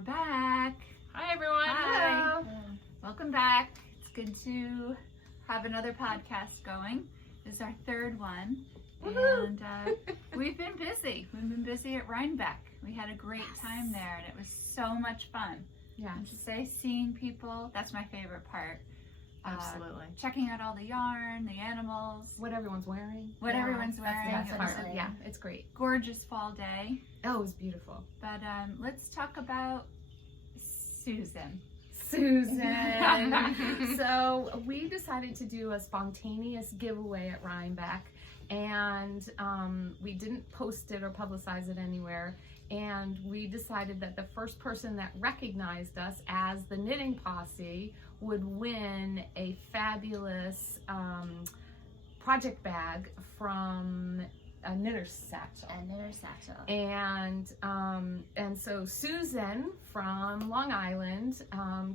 we're back. Hi, everyone. Hi. Hello. Welcome back. It's good to have another podcast going. This is our third one. Woohoo. And we've been busy. We've been busy at Rhinebeck. We had a great time there, and it was so much fun. Yeah. And to say, seeing people, that's my favorite part. Absolutely. Checking out all the yarn, the animals, What everyone's wearing. everyone's wearing. That's It part. was a Yeah, it's great. gorgeous fall day. Oh, it was beautiful. But let's talk about Susan. Susan. So we decided to do a spontaneous giveaway at Rhinebeck, and we didn't post it or publicize it anywhere. And we decided that the first person that recognized us as the Knitting Posse would win a fabulous project bag from a knitter's satchel. And so Susan from Long Island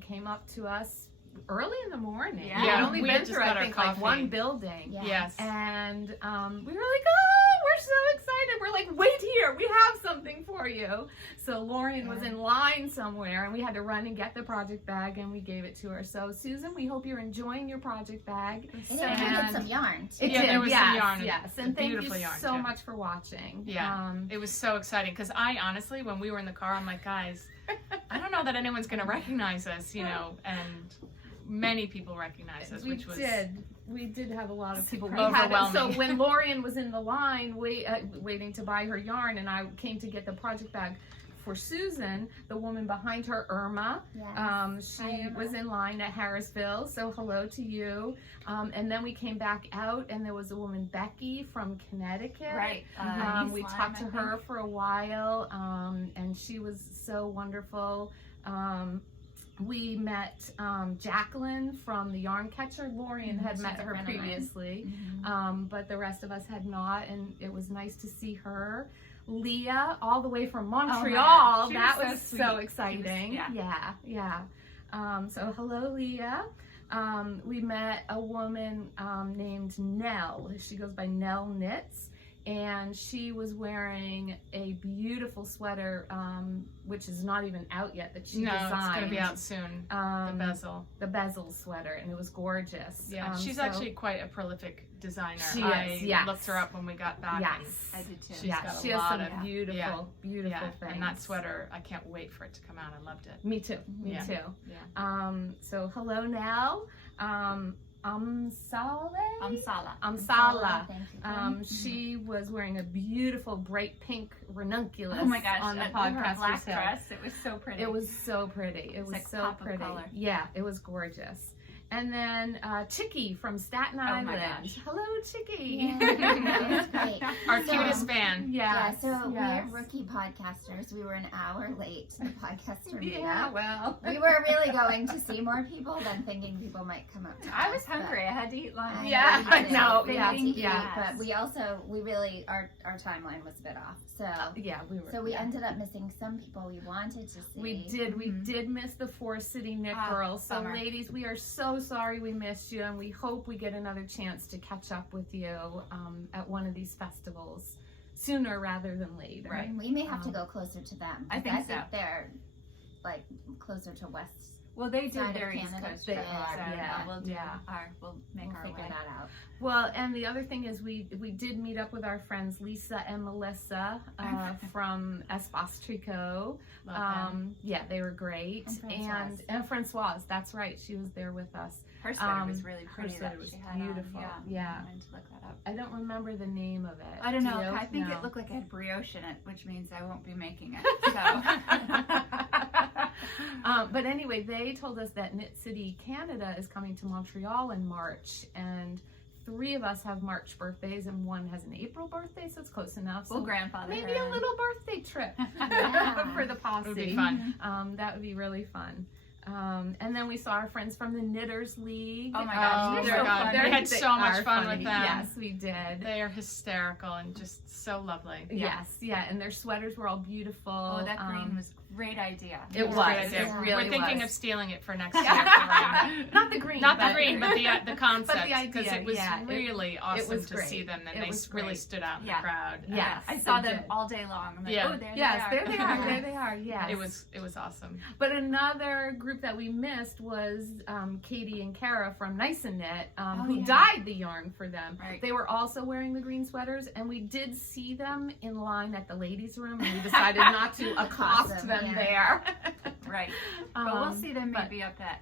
came up to us early in the morning. Yeah. We'd Yeah, only we been had just through, got I our think, like coffee. one building. Yeah. Yes. And we were like, oh, we're so excited. We're like, wait here, we have something for you. So Lorien was in line somewhere, and we had to run and get the project bag, and we gave it to her. So Susan, we hope you're enjoying your project bag. And it included some yarn too. It Yeah, did, there was yes, some yarn, yes. a And thank you beautiful yarn, so too. much for watching. Yeah. It was so exciting because I honestly, when we were in the car, I'm like, guys, I don't know that anyone's going to recognize us, and many people recognize us, which was We did have a lot of people. Overwhelming. So when Lorien was in the line waiting to buy her yarn, and I came to get the project bag for Susan, the woman behind her, Irma, Yes. she Hi, Irma. was in line at Harrisville, so hello to you. And then we came back out, and there was a woman, Becky, from Connecticut. Right. We East talked to Lyme, I her think. for a while, and she was so wonderful. We met Jacqueline from the Yarn Catcher. Lorien had She's met a her friend of mine. previously, Mhm. but the rest of us had not, and it was nice to see her. Leah, all the way from Montreal. She That was was so so sweet. exciting. She was- Yeah. So hello, Leah. We met a woman named Nell. She goes by Nell Knits, and she was wearing a beautiful sweater, which is not even out yet, that she no, designed. it's going to be out soon. The bezel. Sweater, and it was gorgeous. Yeah, she's so- actually quite a prolific designer. She is, I yes. looked her up when we got back. Yes. I did too. She's Yeah, got a she has lot some of- beautiful And, things. and that sweater, I can't wait for it to come out. I loved it. Me too. Me Yeah. too. Yeah. So hello, Nell. Amsala. Thank you. She was wearing a beautiful bright pink ranunculus. Oh my gosh! On the Her podcast black herself. dress. It was so pretty. It was so pretty. It was like so pop of pretty. color. Yeah, it was gorgeous. And then Chicky from Staten Island. my gosh. Hello, Chicky. Yeah, that was great. Our So- cutest fan. Yeah, so yes. we're rookie podcasters. We were an hour late to the podcaster meetup. Yeah, well. We were really going to see more people than thinking people might come up to I us, was hungry. I had to eat lunch. but- Yeah, we I did. know, We yeah, had to eat, yeah. But we really, our timeline was a bit off. Yeah, we were. So we yeah. ended up missing some people we wanted to see. We did miss the Forest City Knit Girls. So bummer. ladies, we are so sorry we missed you, and we hope we get another chance to catch up with you at one of these festivals sooner rather than later. Right. We may have to go closer to them. I 'cause think so. they're like closer to West. Well, they did Side of their East Canada. Coast They trip, are, so yeah, we'll make We'll our figure way. that out. Well, and the other thing is we did meet up with our friends Lisa and Melissa from Espace Tricot. Love them. Yeah, they were great. And And Francoise, that's right, she was there with us. Her sweater was really her pretty. sweater that was she had beautiful. On. Yeah. I wanted to look that up. I don't remember the name of it. I don't know. Do you? I think No. it looked like it had brioche in it, which means I won't be making it. So. But anyway, they told us that Knit City, Canada is coming to Montreal in March, and 3 of us have March birthdays and 1 has an April birthday, so it's close enough. So We'll grandfather maybe her a in. little birthday trip Yeah. for the posse. It would be fun. That would be really fun. And then we saw our friends from the Knitters League. Oh my gosh, Oh they're my so God. fun. We had They so much are fun funny. with them. Yes, we did. They are hysterical and just so lovely. Yes, yeah, and their sweaters were all beautiful. Oh, that green was great idea. It was. Great idea. It really We're thinking was. of stealing it for next year. For Rhinebeck. Not the green. Not the but- green, but the concept. idea, Because it was yeah, really awesome was to great. see them, and It they was really great. stood out in Yeah. the crowd. Yes, I saw they them did. all day long. I'm like, Yeah. oh, there Yes, they are. there they are. There they are. Yes. It was awesome. But another group that we missed was Katie and Kara from Nice and Knit, who yeah. dyed the yarn for them. Right. They were also wearing the green sweaters, and we did see them in line at the ladies' room, and we decided not to accost them, them yeah. there. Right. But we'll see them but- maybe up at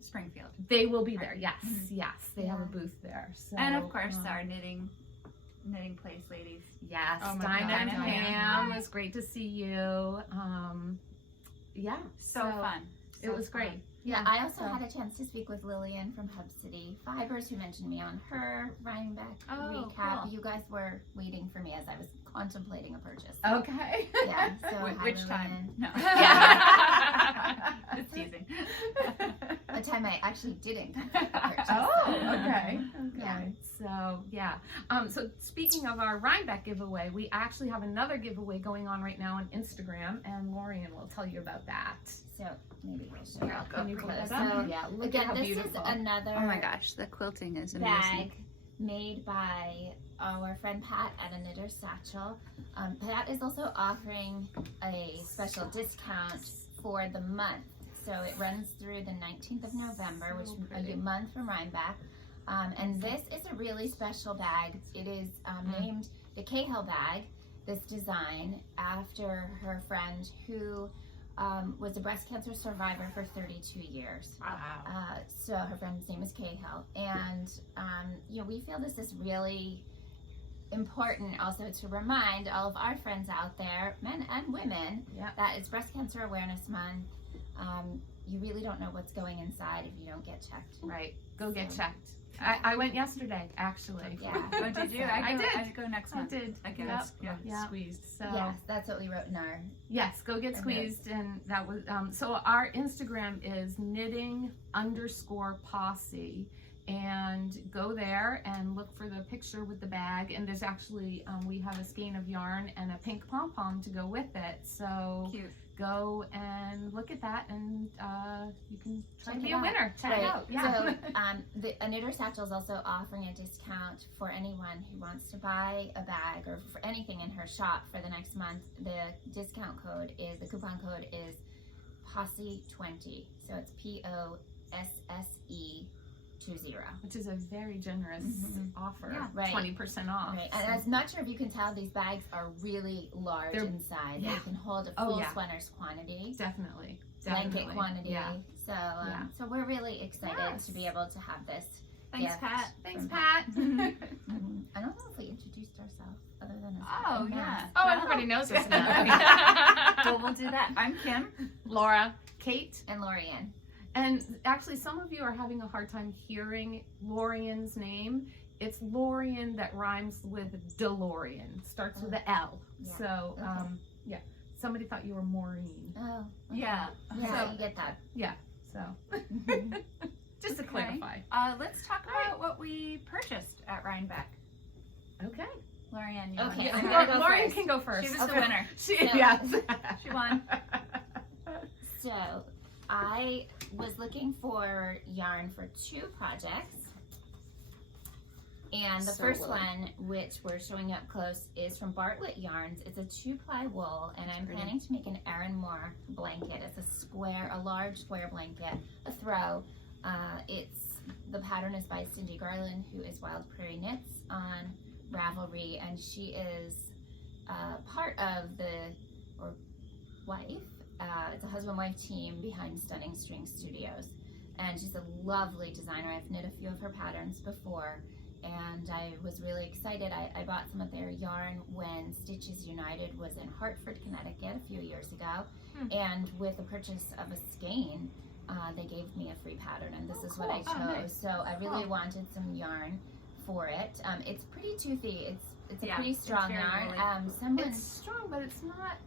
Springfield. They will be there. Yes, Mhm. yes, they have a Yeah. booth there. So, And of course, um, our knitting place ladies. yes, Oh my Dinah God, and Dinah. Pam, it was great to see you. Yeah, So fun. It So was great. fun. Yeah, I also So- had a chance to speak with Lillian from Hub City Fibers, who mentioned me on her Rhinebeck Oh, recap. cool. You guys were waiting for me as I was contemplating a purchase. Okay. Yeah. So hi, Which time? Lillian. No. Yeah. It's teasing. The time I actually didn't complete the purchase. Oh, okay. Yeah. Okay. So yeah. So speaking of our Rhinebeck giveaway, we actually have another giveaway going on right now on Instagram, and Lorien will tell you about that. So maybe we'll show Here, I'll go Can you pull pull it that up. up? So, Yeah. Look again, at how this beautiful. is another Oh my gosh, the quilting is amazing. bag made by our friend Pat at a Knitter Satchel. Pat is also offering a special discount for the month. So it runs through the 19th of November, which So is pretty. a month from Rhinebeck. And this is a really special bag. It is named the Cahill bag, this design, after her friend who was a breast cancer survivor for 32 years. Wow. So her friend's name is Cahill, and we feel this is really important also to remind all of our friends out there, men and women, Yeah. that it's Breast Cancer Awareness Month. You really don't know what's going inside if you don't get checked. Right. Go get So- checked. I went yesterday, actually. Yeah. Oh, did you? I did. I go next I month. did. I guess. Yep. Yeah. Yeah. Squeezed. So Yes, that's what we wrote in our. yes, go get squeezed, and that was so our Instagram is knitting_posse, and go there and look for the picture with the bag, and there's actually we have a skein of yarn and a pink pom-pom to go with it, so Cute. go and look at that, and you can try Check to be it a out. winner. Check it out. Yeah. So a Knitter Satchel is also offering a discount for anyone who wants to buy a bag or for anything in her shop for the next month. The coupon code is Posse20. So it's POSSE 20. Which is a very generous offer. Yeah. Right. 20% off. Right. And I'm not sure if you can tell, these bags are really large They're- inside. yeah. They can hold a Oh, full yeah. sweater's quantity. Definitely. Blanket Definitely. quantity. Yeah. So, Yeah. so we're really excited Yes. to be able to have this. Thanks, gift Pat. Thanks, from Pat. I don't know if we introduced ourselves other than us. Oh, yeah. Oh, everybody knows us now. Well, we'll do that. I'm Kim. Laura. Kate. And Lorien. And actually, some of you are having a hard time hearing Lorien's name. It's Lorien that rhymes with DeLorean. Starts with a L. Yeah. So, Okay. yeah. Somebody thought you were Maureen. Oh. Okay. Yeah. Yeah, So- you get that. So, just to Okay. clarify. Let's talk about what we purchased at Rhinebeck. Okay. Lorien, you Okay, want I'm to gonna go Lorien first. can go first. She was the Okay. winner. She, So- yes. She won. So, I was looking for yarn for 2 projects. And the So first woolly. one, which we're showing up close, is from Bartlett Yarns. It's a 2-ply wool, and I'm pretty. planning to make an Erin Moore blanket. It's a large square blanket, a throw. The pattern is by Cindy Garland, who is Wild Prairie Knits on Ravelry, and she is part of wife. It's a husband-wife team behind Stunning String Studios, and she's a lovely designer. I've knit a few of her patterns before, and I was really excited. I bought some of their yarn when Stitches United was in Hartford, Connecticut a few years ago, and with the purchase of a skein, they gave me a free pattern, and this is what I chose. Oh, nice. So I really Cool. wanted some yarn for it. It's pretty toothy. It's a Yeah, pretty it's strong very yarn. woolly. It's strong, but it's not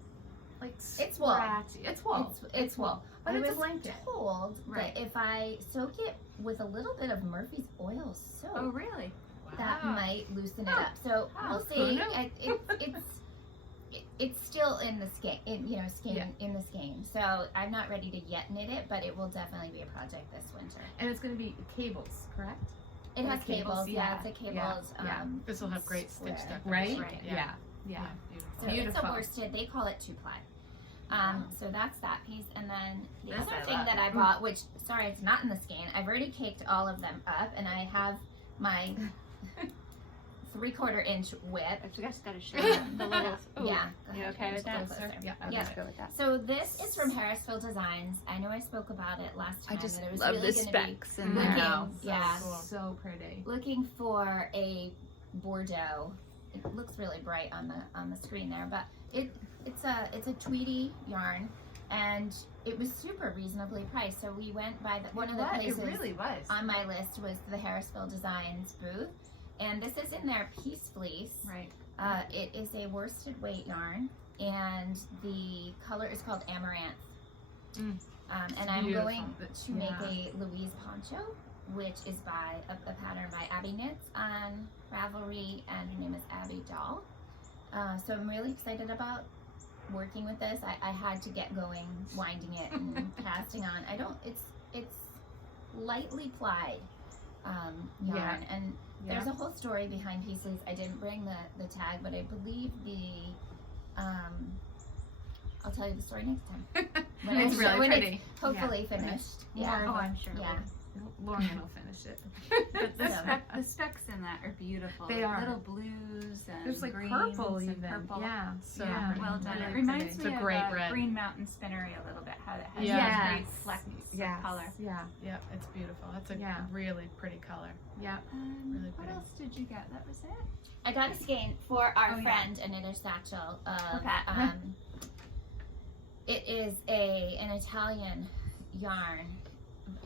like It's wool. scratchy. It's wool. It's wool. But I it's a was blanket. told Right. that if I soak it with a little bit of Murphy's oil soap, Oh, really? that Wow. might loosen it up. So Oh, we'll who see. knew? it's still in the skein, Yeah. in the skein. So I'm not ready to yet knit it, but it will definitely be a project this winter. And it's going to be cables, correct? It has Cables, cables, yeah, it's a cabled. yeah. This will have great stitch square. decoration. Right? Yeah. Yeah. Beautiful. So it's Beautiful. a worsted. They call it 2-ply. So that's that piece, and then the This other I thing love. that I bought, which sorry, it's not in the skein. I've already caked all of them up, and I have my 3/4 inch whip. I just got to show them the little. Ooh, Yeah. You okay with that, sir? Yeah. Yeah. Let's go with that. So this is from Harrisville Designs. I know I spoke about it last time. I just that it was love really the gonna be specs in looking, there. yeah, Cool. So pretty. looking for a Bordeaux. It looks really bright on the screen there, but it's a Tweedy yarn, and it was super reasonably priced. So we went by one of the places It really was. on my list was the Harrisville Designs booth, and this is in their Peace Fleece. Right. It is a worsted weight yarn, and the color is called Amaranth. And I'm Beautiful. going to make a Louise poncho, which is by a pattern by Abby Knits on Ravelry, and her name is Abby Doll. So I'm really excited about working with this. I had to get going, winding it and casting on. It's lightly plied yarn, and there's a whole story behind pieces. I didn't bring the tag, but I believe I'll tell you the story next time. It's really pretty. It's hopefully finished. More Oh, I'm sure. Yeah. Lorien will finish it. But the, So- the specs in that are beautiful. They are. Little blues and There's like greens purple and even. purple. Yeah. So yeah. pretty. Well done. Really It reminds pretty. It's me a of great red. Green Mountain Spinnery a little bit. How it has Yeah. great Yes. flecks Yes. of color. Yeah. Yep, it's beautiful. That's a Yeah. really pretty color. Yeah. Really What pretty. else did you get? That was it? I got a skein for our Oh, yeah. friend, a knitter satchel. Of, Pat. it is an Italian yarn.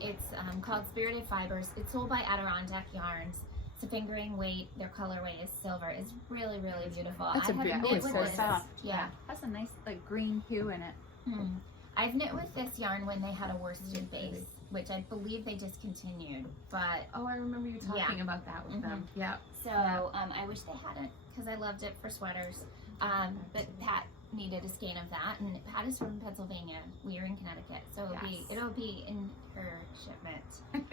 It's called Spirited Fibers. It's sold by Adirondack Yarns. It's a fingering weight. Their colorway is silver. It's really, really beautiful. That's I have knit it's with so this. soft. Yeah. Has a nice like green hue in it. I've knit with this yarn when they had a worsted base, which I believe they discontinued. But Oh, I remember you talking about that with them. Yeah. so I wish they hadn't, because I loved it for sweaters. But Pat needed a skein of that, and Pat is from Pennsylvania. We are in Connecticut, so it'll be in her shipment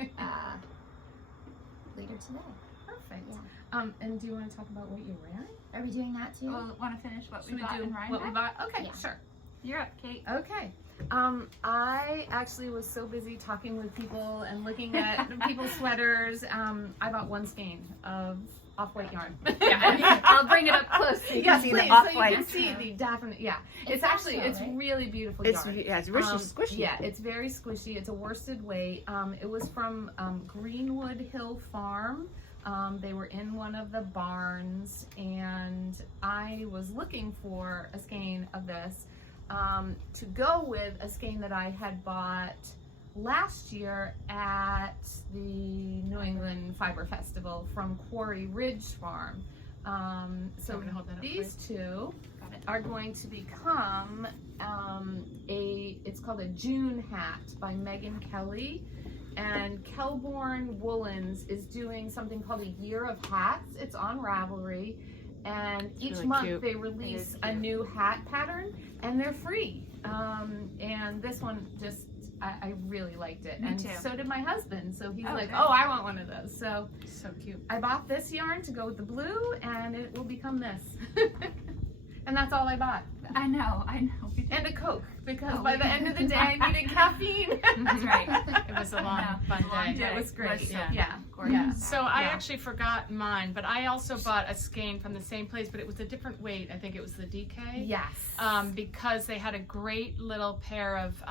later today. Perfect. Yeah. And do you want to talk about what you're wearing? Are we doing that too? Well, want to finish what Should we got do in what we Rhinebeck? bought? Okay, Yeah. sure. You're up, Kate. Okay. I actually was so busy talking with people and looking at people's sweaters. I bought one skein of off-white yarn. I'll bring it up close so you can Yes, see please, the so you can off-white. see the definite. Yeah, it's natural, it's right? really beautiful It's yarn. really squishy. Yeah, it's very squishy. It's a worsted weight. It was from Greenwood Hill Farm. They were in one of the barns, and I was looking for a skein of this to go with a skein that I had bought last year at the New England Fiber Festival from Quarry Ridge Farm. So I'm gonna hold that up, these two Got it. are going to become it's called a June hat by Megan Kelly, and Kelborn Woolens is doing something called a Year of Hats. It's on Ravelry, and each really month cute. they release is a cute. new hat pattern, and they're free. And this one just I really liked it, Me and too. so did my husband. So he's Oh, like, good. "Oh, I want one of those." So So cute. I bought this yarn to go with the blue, and it will become this. And that's all I bought. I know. We did. And a Coke, because Oh, by we- the end of the day I needed caffeine. That's right. It was a long, Yeah, fun long day. day. It was great. Was, Yeah. gorgeous. Yeah. So I Yeah. actually forgot mine, but I also bought a skein from the same place, but it was a different weight. I think it was the DK. Yes. Because they had a great little pair of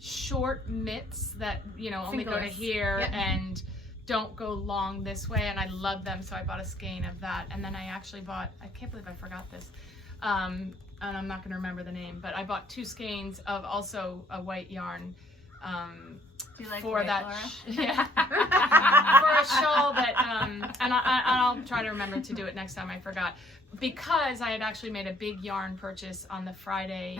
short mitts that only go to Fingerless. here Yep. and don't go long this way, and I love them, so I bought a skein of that. And then I actually bought, I can't believe I forgot this, and I'm not going to remember the name, but I bought 2 skeins of also a white yarn Do you like for white, that Laura? yeah for a shawl that and I'll try to remember to do it next time. I forgot, because I had actually made a big yarn purchase on the Friday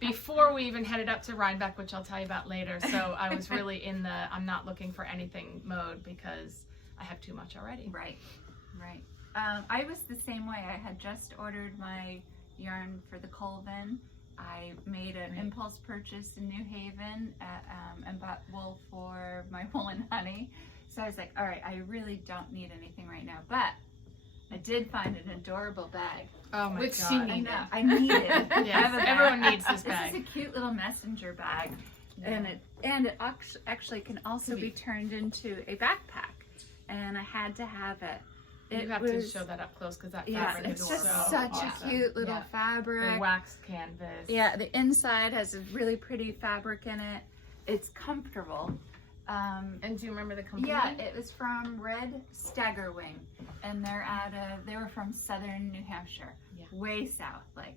before we even headed up to Rhinebeck, which I'll tell you about later. So I was really in the I'm not looking for anything mode, because I have too much already. Right. I was the same way. I had just ordered my yarn for the Colvin. I made an impulse purchase in New Haven and bought wool for my wool and honey. So I was like, all right, I really don't need anything right now, but I did find an adorable bag. Oh my Which God. she needed. I needed. Yes, everyone needs this bag. This is a cute little messenger bag, and it actually can also be turned into a backpack. And I had to have it. You have to show that up close because that fabric it's is just so such awesome. a cute little The fabric. waxed canvas. Yeah, the inside has a really pretty fabric in it. It's comfortable. And do you remember the company? Yeah, it was from Red Staggerwing, and they were from southern New Hampshire, way south, like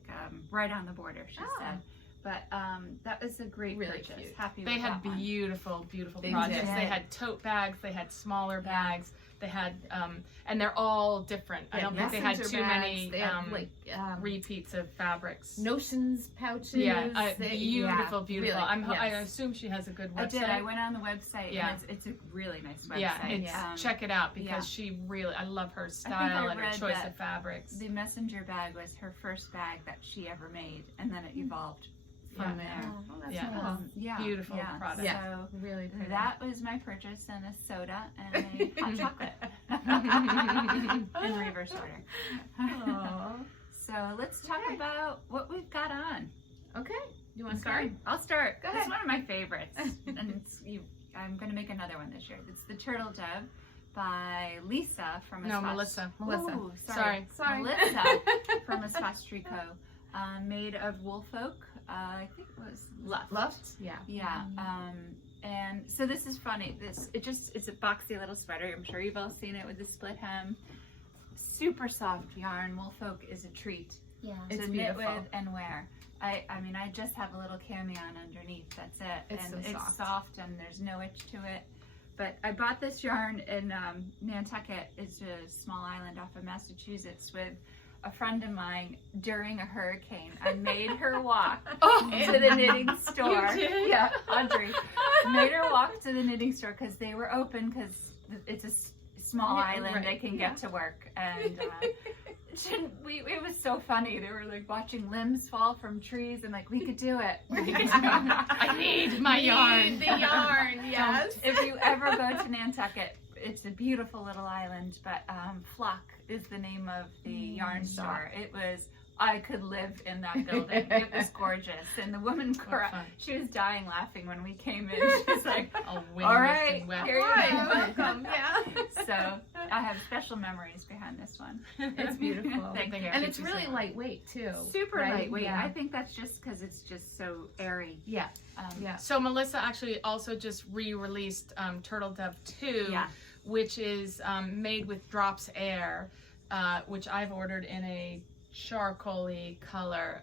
right on the border, she said. But that was a great purchase. Cute. Happy with They had that one. beautiful, beautiful They projects. did. They had tote bags. They had smaller bags. They had, and they're all different. I don't think they had too many They had, repeats of fabrics. notions, pouches. Yeah, they- beautiful, beautiful. Really, I yes. assume she has a good website. I did. I went on the website, Yeah. and it's a really nice website. Yeah, check it out because she really, I love her style and her read choice that of fabrics. The messenger bag was her first bag that she ever made, and then it evolved from there. Oh, that's Yeah. nice. Beautiful product. Yeah. So Really pretty. that was my purchase, and a soda and a hot chocolate in reverse order. Aw. So let's talk about what we've got on. Okay. You want to start? Okay, I'll start. Go It's ahead. one of my favorites, and I'm going to make another one this year. It's the Turtle Dove by Lisa from Melissa. Melissa. Ooh, Sorry. Melissa from Espas Tricot, made of Woolfolk. I think it was Luft. Luft? Yeah. Yeah. And so this is funny. It's a boxy little sweater. I'm sure you've all seen it with the split hem. Super soft yarn. Woolfolk is a treat Yeah. to It's knit beautiful. with and wear. I mean, I just have a little cami on underneath. That's it. It's and so it's soft. soft and there's no itch to it. But I bought this yarn in Nantucket. It's a small island off of Massachusetts with a friend of mine during a hurricane. I made her walk to the knitting store. You did? Yeah, Audrey. Made her walk to the knitting store because they were open because it's a small island. They can get to work. And it was so funny. They were like watching limbs fall from trees and like, we could do it. I need my yarn. The yarn, yes. If you ever go to Nantucket, it's a beautiful little island, but Flock is the name of the yarn store. I could live in that building. It was gorgeous. And the woman, she was dying laughing when we came in. She's like, All all right, here you go. Welcome. Yeah. So I have special memories behind this one. It's beautiful. Thank you. And it's really lightweight too. Super right? lightweight. Yeah. I think that's just because it's just so airy. Yeah. Yeah. So Melissa actually also just re-released Turtle Dove 2, Yeah. which is made with Drops Air, which I've ordered in a charcoaly color,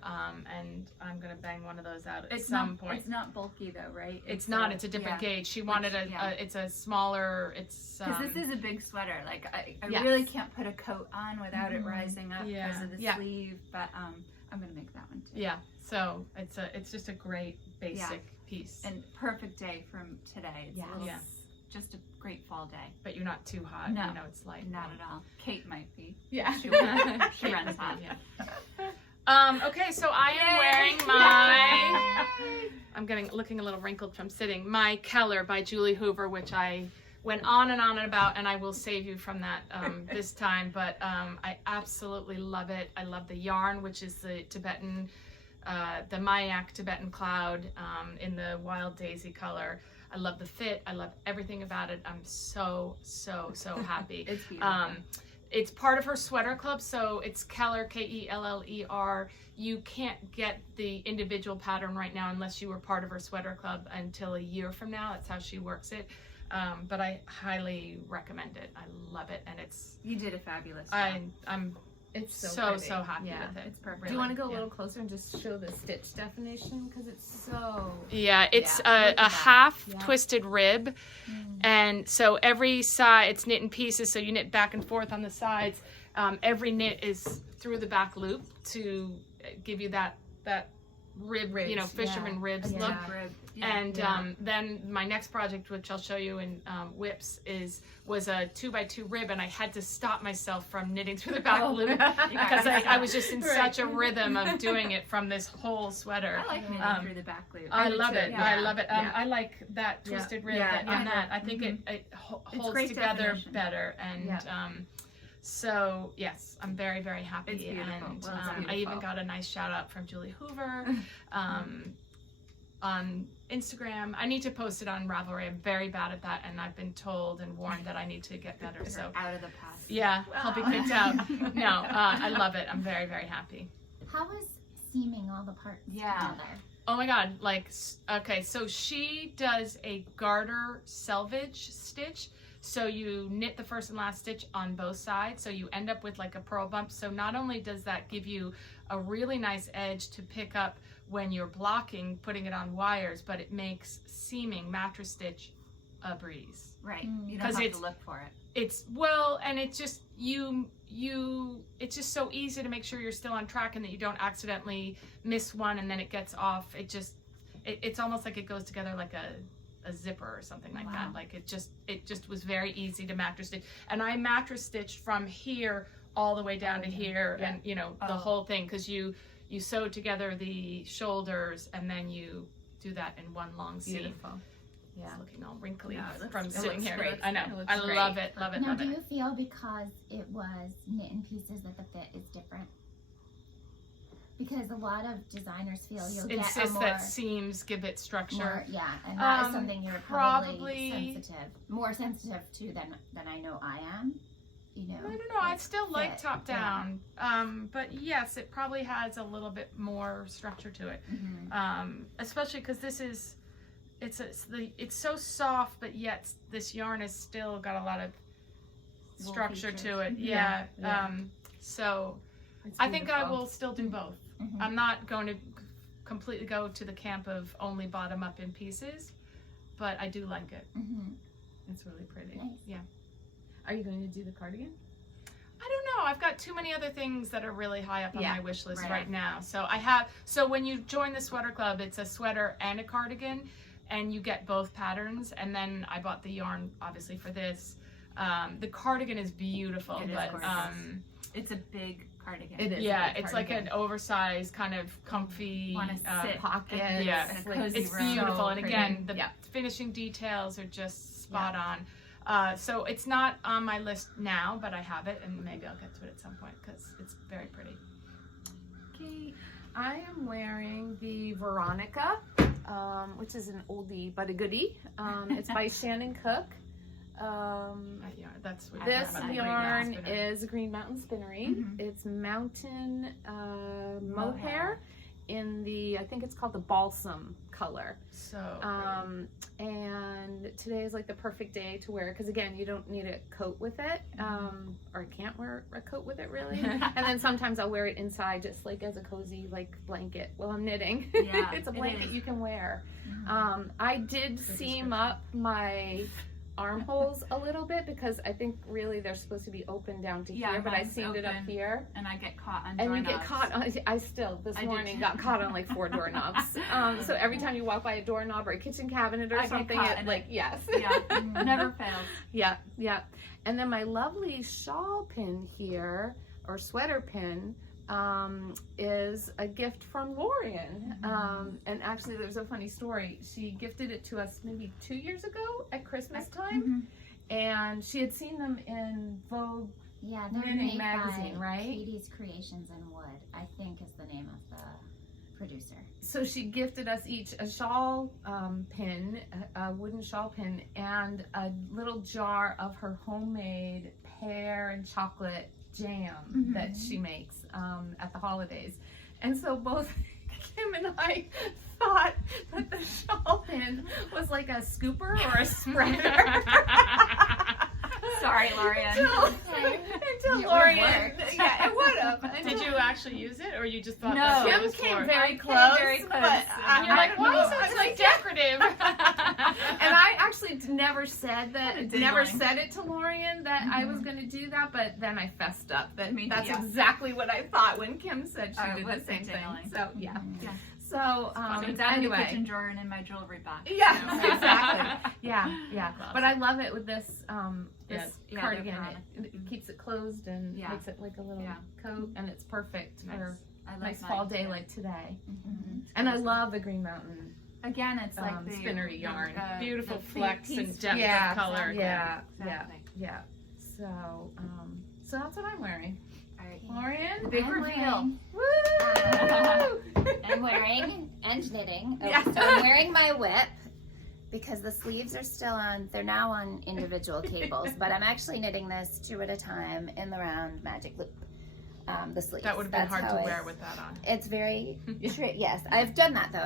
and I'm gonna bang one of those out at some point. It's not bulky though, right? It's not. It's a different gauge. She wanted it's a smaller. It's because this is a big sweater. Like I Yes. really can't put a coat on without it rising up because of the Yeah. sleeve. But I'm gonna make that one too. yeah. So it's just a great basic piece. And perfect day from today. It's a little, Yeah. just a great fall day. But you're not too hot. No. You know it's light. Not at all. Kate might be. Yeah. She runs hot. Okay, so I am wearing my. I'm looking a little wrinkled from sitting. My Keller by Julie Hoover, which I went on and on about, and I will save you from that this time. But I absolutely love it. I love the yarn, which is the Tibetan, the Mayak Tibetan Cloud in the Wild Daisy color. I love the fit. I love everything about it. I'm so happy. It's beautiful. It's part of her sweater club, so it's Keller, Keller. You can't get the individual pattern right now unless you were part of her sweater club until a year from now. That's how she works it. But I highly recommend it. I love it, and You did a fabulous job. I'm It's so pretty. happy Yeah. with it. It's perfect. Do you want to go a Yeah. little closer and just show the stitch definition? Because it's so... Yeah, it's look at a that. half Yeah. twisted rib, and so every side, it's knit in pieces, so you knit back and forth on the sides. Every knit is through the back loop to give you that rib, Ribs, you know, fisherman ribs Yeah. look. Rib. And Yeah. then my next project, which I'll show you in Whips, was a 2x2 rib, and I had to stop myself from knitting through the back loop because I was just in such a rhythm of doing it from this whole sweater. I like knitting through the back loop. I do love too. it. Yeah. I love it. Yeah. I like that twisted rib Yeah. on that. I think it holds great together definition. better. And Yeah. so yes, I'm very, very happy. It's beautiful. And Well, it's I even beautiful. got a nice shout out from Julie Hoover on Instagram. I need to post it on Ravelry. I'm very bad at that, and I've been told and warned that I need to get better. So Out of the past. yeah, I'll be kicked out. No, I love it. I'm very, very happy. How was seaming all the parts Yeah. together? Oh my god, like, okay, so she does a garter selvage stitch. So you knit the first and last stitch on both sides, so you end up with like a purl bump. So not only does that give you a really nice edge to pick up when you're blocking, putting it on wires, but it makes seaming mattress stitch a breeze. Right. Mm. You 'Cause don't have it's- to look for it. It's, and it's just, it's just so easy to make sure you're still on track and that you don't accidentally miss one and then it gets off. It's almost like it goes together like a zipper or something like that. Like it just was very easy to mattress stitch. And I mattress stitched from here all the way down to here, and you know, the whole thing, because you sew together the shoulders and then you do that in one long seam. Beautiful. Yeah. It's looking all wrinkly Yeah, it from looks sitting here. great. I know. It looks I great. love it. Love it. Now, Love do it. you feel because it was knit in pieces that the fit is different? Because a lot of designers feel you'll get a Insist more, that seams give it structure. more, yeah, and that is something you're probably probably- more sensitive to than I know I am. You know, I don't know. I like still like fit, top yeah. down, but yes, it probably has a little bit more structure to it. Especially because this is, it's so soft, but yet this yarn has still got a lot of Wool structure features. to it. Yeah, Yeah. yeah. So It's I think I beautiful. will still do both. Mhm. I'm not going to completely go to the camp of only bottom up in pieces, but I do like it. Mhm. It's really pretty. Nice. Yeah. Are you going to do the cardigan? I don't know. I've got too many other things that are really high up on Yeah, my wish list right. right now. So when you join the sweater club, it's a sweater and a cardigan, and you get both patterns. And then I bought the yarn, obviously, for this. The cardigan is beautiful, It is but gorgeous. It's a big cardigan. It is. yeah, a big it's like cardigan. an oversized kind of comfy Wanna sit pocket. Yeah. in a like, cozy It's room. beautiful, So and pretty. again, the Yeah. finishing details are just spot on. So it's not on my list now, but I have it, and maybe I'll get to it at some point because it's very pretty. Okay, I am wearing the Veronica, which is an oldie but a goodie. It's by Shannon Cook. Yeah, that's what This have that yarn Green is Green Mountain Spinnery. Mhm. It's mountain mohair in the, I think it's called the balsam color. So And today is like the perfect day to wear it because again, you don't need a coat with it, or I can't wear a coat with it really. And then sometimes I'll wear it inside just like as a cozy like blanket while I'm knitting. Yeah, It's a it blanket is. you can wear. I did seam up my armholes a little bit because I think really they're supposed to be open down to Yeah, here, but I mine's seamed it up open. here. And I get caught on And you doorknobs. get caught on, I still, this I did morning, too. got caught on like 4 doorknobs. So every time you walk by a doorknob or a kitchen cabinet or I get something, caught it in like, it. yes. Yeah, never fails. Yeah, yeah. And then my lovely shawl pin here, or sweater pin, is a gift from Lorien. And actually there's a funny story. She gifted it to us maybe 2 years ago at Christmas time. And she had seen them in Vogue. Yeah, they're Knitting made magazine, by right? Katie's Creations in Wood, I think is the name of the producer. So she gifted us each a shawl pin, a wooden shawl pin, and a little jar of her homemade pear and chocolate jam that she makes at the holidays. And so both Kim and I thought that the shawl pin was like a scooper or a spreader. Sorry, Lorien. Until It Lorien, would've yeah, it would have. did you actually use it, or you just thought No. that's what it Kim was came for? very I close, came very close. but And You're like, I why don't is know. it I so like, decorative? and I actually never said that, Didn't never mind. said it to Lorien that I was going to do that, but then I fessed up that Me too, that's yeah. exactly what I thought when Kim said she I did was the same thing. signaling. So yeah. Yeah. So, So it's out of the anyway. kitchen drawer and in my jewelry box. Yeah, exactly. Yeah. Awesome. But I love it with this Yes. cardigan. they're It keeps it closed and Yeah. makes it like a little Yeah. coat, and it's perfect for I a like nice mine, fall day too. like today. Mhm. And I love the Green Mountain. Again, it's like the spinnery yarn. Beautiful the flex and piece- depth Yeah. of color. Yeah, Exactly. yeah. So, so that's what I'm wearing. All right. Lorien, Big I'm reveal. woo! I'm wearing and knitting. Oh, Yeah. so I'm wearing my whip because the sleeves are still on. They're now on individual cables, but I'm actually knitting this 2 at a time in the round magic loop. The sleeves. That would have been That's hard how to I- wear with that on. It's very Yeah. yes. I've done that though.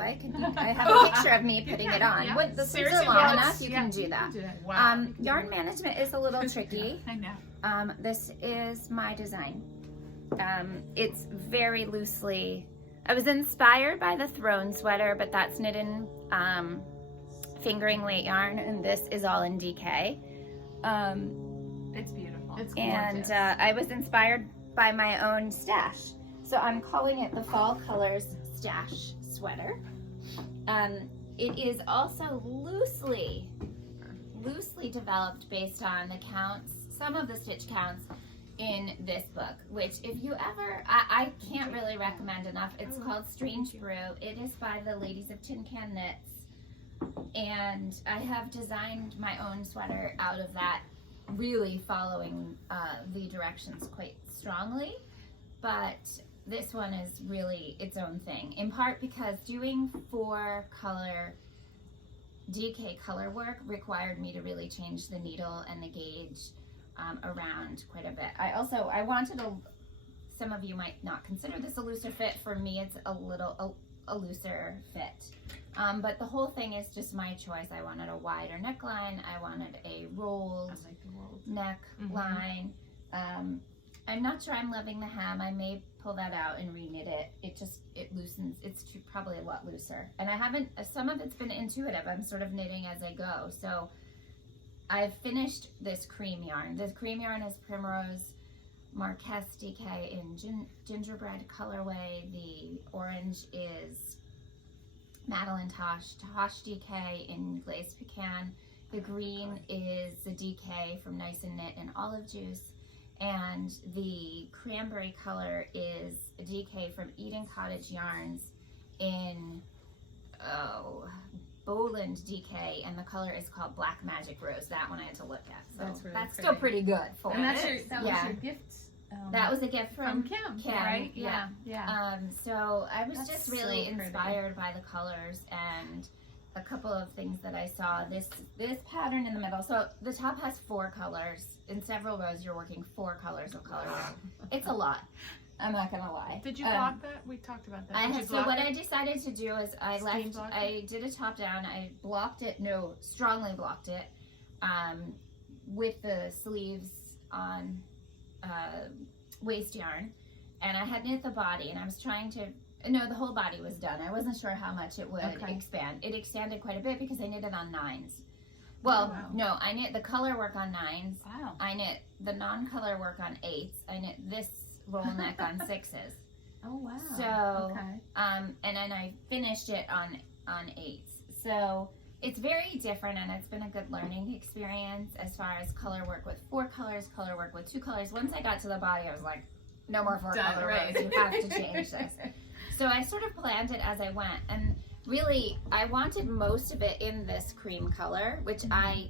I have a picture of me putting it on. Yeah. When the sleeves are Seriously, long yes. enough, you Yeah. can do that. Wow. Yarn management is a little tricky. I know. This is my design. It's very loosely. I was inspired by the throne sweater, but that's knit in fingering weight yarn, and this is all in DK. It's beautiful. It's And gorgeous. I was inspired by my own stash. So I'm calling it the Fall Colors Stash Sweater. It is also loosely developed based on the counts, some of the stitch counts in this book, which if you ever, I can't really recommend enough. It's called Strange Brew. It is by the ladies of Tin Can Knits. And I have designed my own sweater out of that, really following the directions quite strongly. But this one is really its own thing, in part because doing 4-color DK color work required me to really change the needle and the gauge around quite a bit. I wanted some of you might not consider this a looser fit. For me, it's a looser fit. But the whole thing is just my choice. I wanted a wider neckline. I wanted a rolled neckline. I'm not sure I'm loving the hem. I may pull that out and reknit it. It loosens. It's probably a lot looser. And I haven't, some of it's been intuitive. I'm sort of knitting as I go. So I've finished this cream yarn. This cream yarn is Primrose Marquise DK in gingerbread colorway. The orange is Madeline Tosh DK in glazed pecan. The green is the DK from Nice and Knit in olive juice. And the cranberry color is a DK from Eden Cottage Yarns in Boland DK, and the color is called Black Magic Rose. That one I had to look at. So That's really still pretty good for And that's it. that Yeah. was your gift. That was a gift from from Kim, right? Yeah. so I was That's just really so pretty. inspired by the colors and a couple of things that I saw. This pattern in the middle. So the top has 4 colors. In several rows, you're working 4 colors of color. It's a lot. I'm not gonna lie. Did you block that? We talked about that. I Did had, you so block what it? I decided to do is Steam block it? I did a top down. I blocked it. No, strongly blocked it with the sleeves on waist yarn, and I had knit the body, and I was trying to. No, the whole body was done. I wasn't sure how much it would expand. It expanded quite a bit because I knit it on 9s. Well, wow. no, I knit the color work on 9s. Wow. I knit the non-color work on 8s. I knit this roll neck on 6s. Oh wow. So, okay. And then I finished it on 8s. So it's very different, and it's been a good learning experience as far as color work with 4 colors, color work with 2 colors. Once I got to the body, I was like, no more 4 Done, color right. rows. You have to change this. So I sort of planned it as I went, and really I wanted most of it in this cream color, which I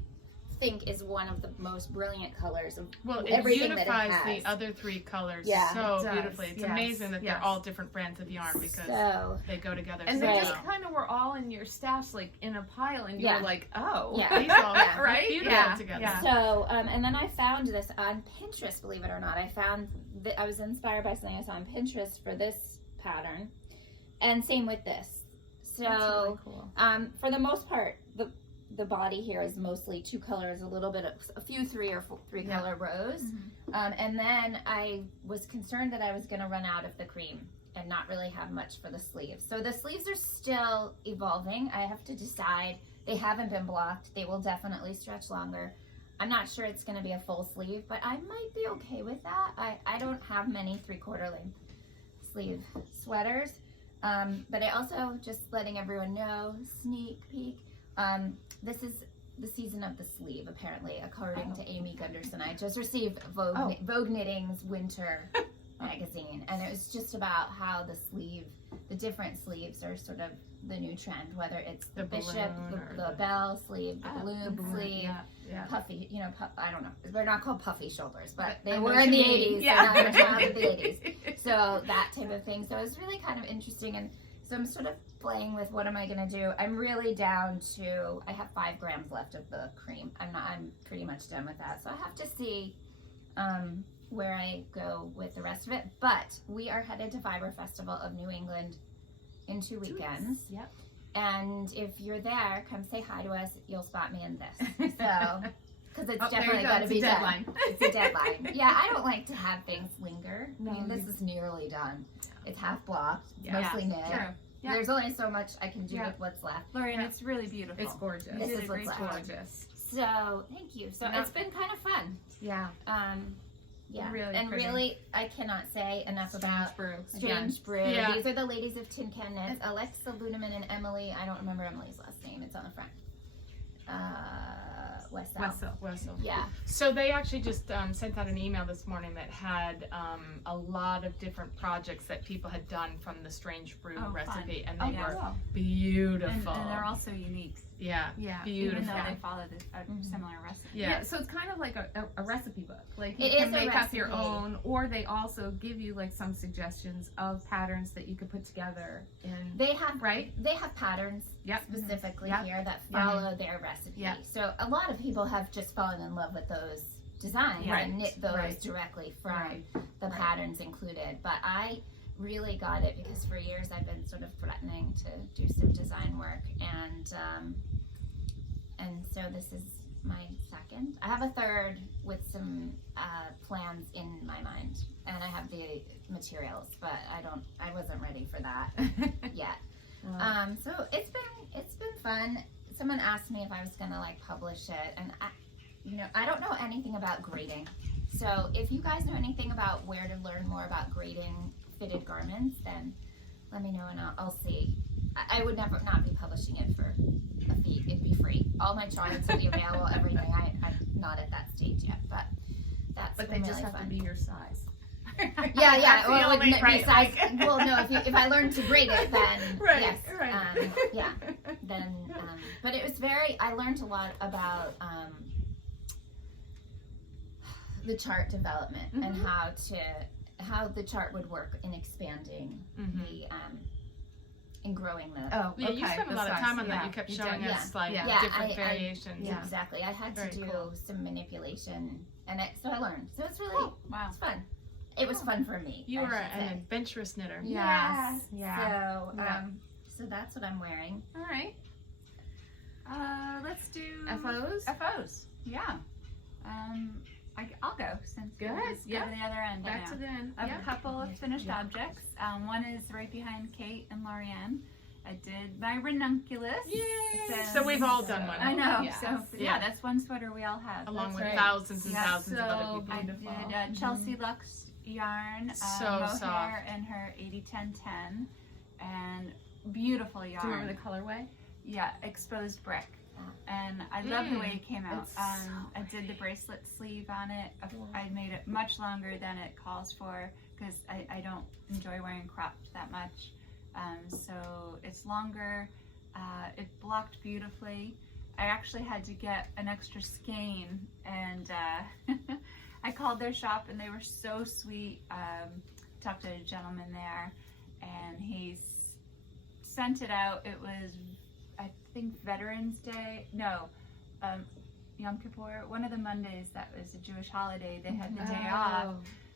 think is one of the most brilliant colors of Well, it everything that it unifies has. the other 3 colors Yeah. so It does, beautifully. It's yes, amazing that yes. they're all different brands of yarn because So they go together And so they Right. just well. kind of were all in your stash, like in a pile, and you Yeah. were like, oh. Yeah. These all Yeah. Right? beautiful Yeah. together. Yeah. So, and then I found this on Pinterest, believe it or not. I found that I was inspired by something I saw on Pinterest for this pattern, and same with this. So, That's really cool. for the most part, the body here is mostly 2 colors, a few 3 or 3 Yeah. color rows. And then I was concerned that I was going to run out of the cream and not really have much for the sleeves. So the sleeves are still evolving. I have to decide. They haven't been blocked. They will definitely stretch longer. I'm not sure it's going to be a full sleeve, but I might be okay with that. I don't have many 3/4 length sleeve sweaters. But I also, just letting everyone know, sneak peek, this is the season of the sleeve, apparently, according to Amy Gunderson. I just received Vogue Knitting's winter magazine, and it was just about how the different sleeves are sort of the new trend, whether it's the bishop, the bell sleeve, the balloon sleeve, puffy, I don't know. They're not called puffy shoulders, but they were in the 80s. Yeah. And now they're the 80s. So that type of thing. So it's really kind of interesting. And so I'm sort of playing with what am I going to do. I'm really down to, I have 5 grams left of the cream. I'm pretty much done with that. So I have to see where I go with the rest of it. But we are headed to Fiber Festival of New England in 2 weekends. Yep. And if you're there, come say hi to us. You'll spot me in this. So, because it's there you definitely go. got to It's a be deadline. done. It's a deadline. Yeah, I don't like to have things linger. No, I mean, this is nearly done. It's half blocked, Yeah. mostly knit. True. Yeah. There's only so much I can do Yeah. with what's left. Lorien, it's really beautiful. It's gorgeous. This did is a what's great left. job. Gorgeous. So, thank you. So, Yeah. it's been kind of fun. Yeah. Yeah, Really and pretty. really, I cannot say enough about brew. Strange Brew. Yeah. These are the ladies of kimknit, Alexa Luneman and Emily. I don't remember Emily's last name. It's on the front. Wessel. Yeah. So they actually just sent out an email this morning that had a lot of different projects that people had done from the Strange Brew Oh, recipe, fun. and they yeah. were beautiful. And they're also unique, yeah, Yeah. beautiful. even though they follow a similar recipe. Yeah. So it's kind of like a recipe book. Like you It can is a make up your recipe. own, or they also give you like some suggestions of patterns that you could put together. They have Right? They have patterns Yep. specifically Yep. here that follow their recipe. Yep. So a lot of people have just fallen in love with those designs Right. and knit those Right. directly from Right. the Right. patterns included. But I really got it because for years I've been sort of threatening to do some design work, and so this is my second. I have a third with some plans in my mind, and I have the materials, but I wasn't ready for that yet. So it's been fun. Someone asked me if I was gonna like publish it, and I don't know anything about grading. So if you guys know anything about where to learn more about grading fitted garments, then let me know and I'll see. I would never not be publishing it for a fee. It'd be free. All my charts will be available, everything. I'm not at that stage yet, but that's But been they just really have fun. to be your size. Yeah. That's the Well, only right, besides, like- well, no. If I learn to grade it, then Right, yes. right. Yeah. Then, but it was I learned a lot about the chart development and how the chart would work in expanding the in growing the. Oh, Yeah, you okay, spent a the lot of size. time on that. Yeah, You kept you showing did. us like Yeah. Yeah, different I- variations. Yeah. Exactly. I had to Very do cool. some manipulation, and so I learned. So it's really Wow. it's fun. It was fun for me. You I were should an say. adventurous knitter. Yes. Yeah. So Yeah. so that's what I'm wearing. All right. Let's do FOs? FOs. Yeah. I'll go since Good, we'll just go yeah. to the other end. Back now. to the end. I have Yeah. a couple of finished Yeah. objects. One is right behind Kate and Lorien. I did my ranunculus. Yay! So we've all done one. I know. Yeah. So yeah, that's one sweater we all have. Along That's with right. thousands and Yeah, thousands of other so people. I Beautiful. did Chelsea Lux yarn, So mohair soft. and her 80-10-10, and beautiful yarn. Do you remember the colorway? Yeah, exposed brick. And I love the way it came out. It's so I did the bracelet sleeve on it. I made it much longer than it calls for because I don't enjoy wearing cropped that much. So it's longer. It blocked beautifully. I actually had to get an extra skein, and I called their shop and they were so sweet. Talked to a gentleman there, and he sent it out. It was, I think, Veterans Day. No, Yom Kippur. One of the Mondays that was a Jewish holiday. They had the day off,